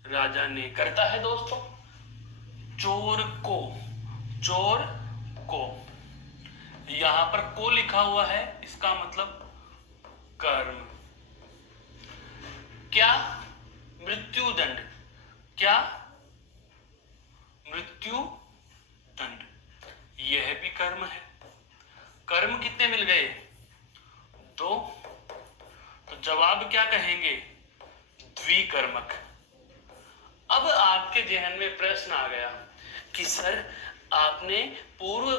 राजा ने करता है दोस्तों, चोर को, चोर को, यहां पर को लिखा हुआ है, इसका मतलब कर्म। क्या मृत्युदंड, क्या मृत्युदंड, यह भी कर्म है। कर्म कितने मिल गए? 2। तो जवाब क्या कहेंगे? द्विकर्मक। अब आपके जहन में प्रश्न आ गया कि सर आपने पूर्व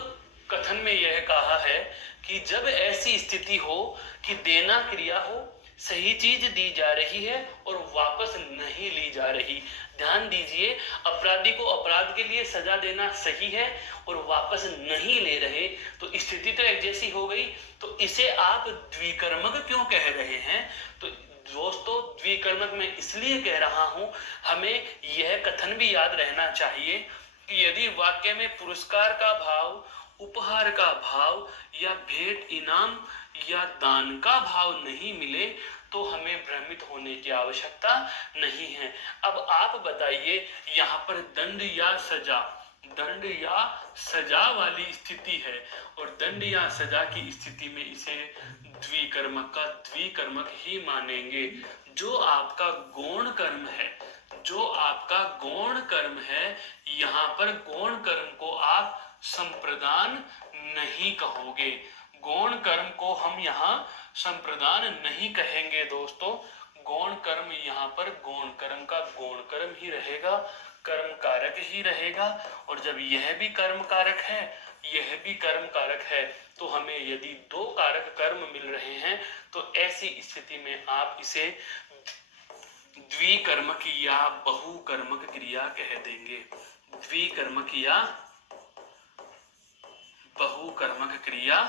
कथन में यह कहा है कि जब ऐसी स्थिति हो कि देना क्रिया हो, सही चीज दी जा रही है और वापस नहीं ली जा रही। ध्यान दीजिए, अपराधी को अपराध के लिए सजा देना सही है और वापस नहीं ले रहे, तो स्थिति तो एक जैसी हो गई। तो इसे आप द्विकर्मक क्यों कह रहे हैं? तो दोस्तों द्विकर्मक मैं इसलिए कह रहा हूं, हमें यह कथन भी याद रहना चाहिए कि यदि वाक्य में पुरस्कार का भाव, उपहार का भाव या भेंट, इनाम या दान का भाव नहीं मिले तो हमें भ्रमित होने की आवश्यकता नहीं है। अब आप बताइए, यहाँ पर दंड या सजा, दंड या सजा वाली स्थिति है और दंड या सजा की स्थिति में इसे द्विकर्मक का द्विकर्मक ही मानेंगे। जो आपका गौण कर्म है, जो आपका गौण कर्म है, यहाँ पर गौण कर्म को आप संप्रदान नहीं कहोगे। गौण कर्म को हम यहाँ संप्रदान नहीं कहेंगे दोस्तों। गौण कर्म यहाँ पर गौण कर्म का गौण कर्म ही रहेगा, कर्म कारक ही रहेगा। और जब यह भी कर्म कारक है, यह भी कर्म कारक है, तो हमें यदि 2 कारक कर्म मिल रहे हैं तो ऐसी स्थिति में आप इसे द्विकर्मक या बहुकर्मक क्रिया कह देंगे। द्विकर्मक या बहुकर्मक क्रिया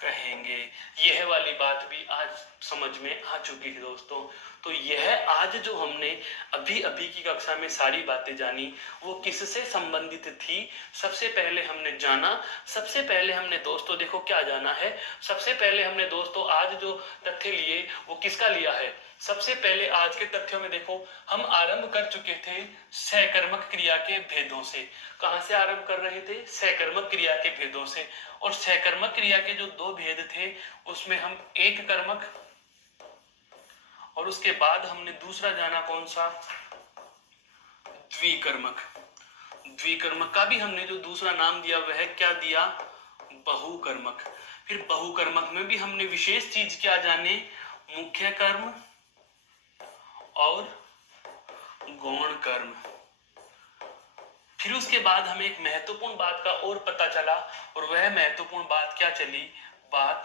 कहेंगे। यह वाली बात भी आज समझ में आ चुकी है दोस्तों। तो यह आज जो हमने अभी अभी की कक्षा में सारी बातें जानी वो किससे संबंधित थी? सबसे पहले हमने जाना, सबसे पहले हमने दोस्तों देखो क्या जाना है। सबसे पहले हमने दोस्तों आज जो तथ्य लिए वो किसका लिया है? सबसे पहले आज के तथ्यों में देखो हम आरंभ कर चुके थे सहकर्मक क्रिया के भेदों से। कहां से आरंभ कर रहे थे? सहकर्मक क्रिया के भेदों से। और सहकर्मक क्रिया के जो 2 भेद थे उसमें हम एक कर्मक और उसके बाद हमने दूसरा जाना कौन सा? द्विकर्मक। द्विकर्मक का भी हमने जो दूसरा नाम दिया वह क्या दिया? बहुकर्मक। फिर बहुकर्मक में भी हमने विशेष चीज क्या जाने? मुख्य कर्म और गौण कर्म। फिर उसके बाद हमें एक महत्वपूर्ण बात का और पता चला और वह महत्वपूर्ण बात क्या चली? बात,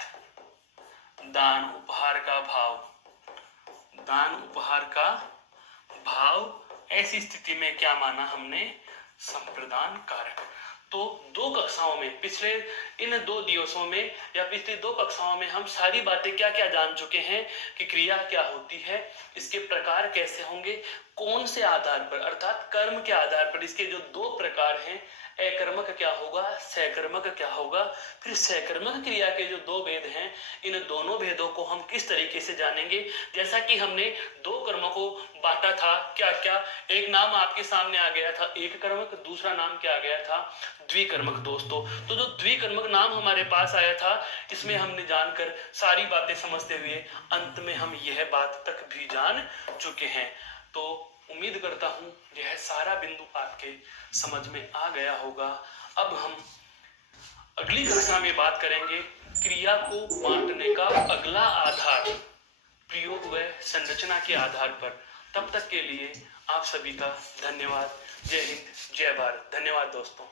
दान उपहार का भाव, दान उपहार का भाव। ऐसी स्थिति में क्या माना हमने, संप्रदान कारक। तो दो कक्षाओं में, पिछले इन 2 दिवसों में या पिछली 2 कक्षाओं में हम सारी बातें क्या क्या जान चुके हैं कि क्रिया क्या होती है, इसके प्रकार कैसे होंगे, कौन से आधार पर, अर्थात कर्म के आधार पर इसके जो 2 प्रकार हैं, अकर्मक क्या होगा, सकर्मक क्या होगा, फिर सकर्मक क्रिया के जो 2 भेद हैं, इन दोनों भेदों को हम किस तरीके से जानेंगे। जैसा कि हमने 2 कर्मों को बांटा था, क्या क्या, एक नाम आपके सामने आ गया था एक कर्मक, दूसरा नाम क्या आ गया था, द्विकर्मक। दोस्तों तो जो द्विकर्मक नाम हमारे पास आया था, इसमें हमने जानकर सारी बातें समझते हुए अंत में हम यह बात तक भी जान चुके हैं। तो उम्मीद करता हूं यह सारा बिंदु आपके समझ में आ गया होगा। अब हम अगली कक्षा में बात करेंगे क्रिया को बांटने का अगला आधार, प्रयोग व संरचना के आधार पर। तब तक के लिए आप सभी का धन्यवाद। जय हिंद, जय भारत। धन्यवाद दोस्तों।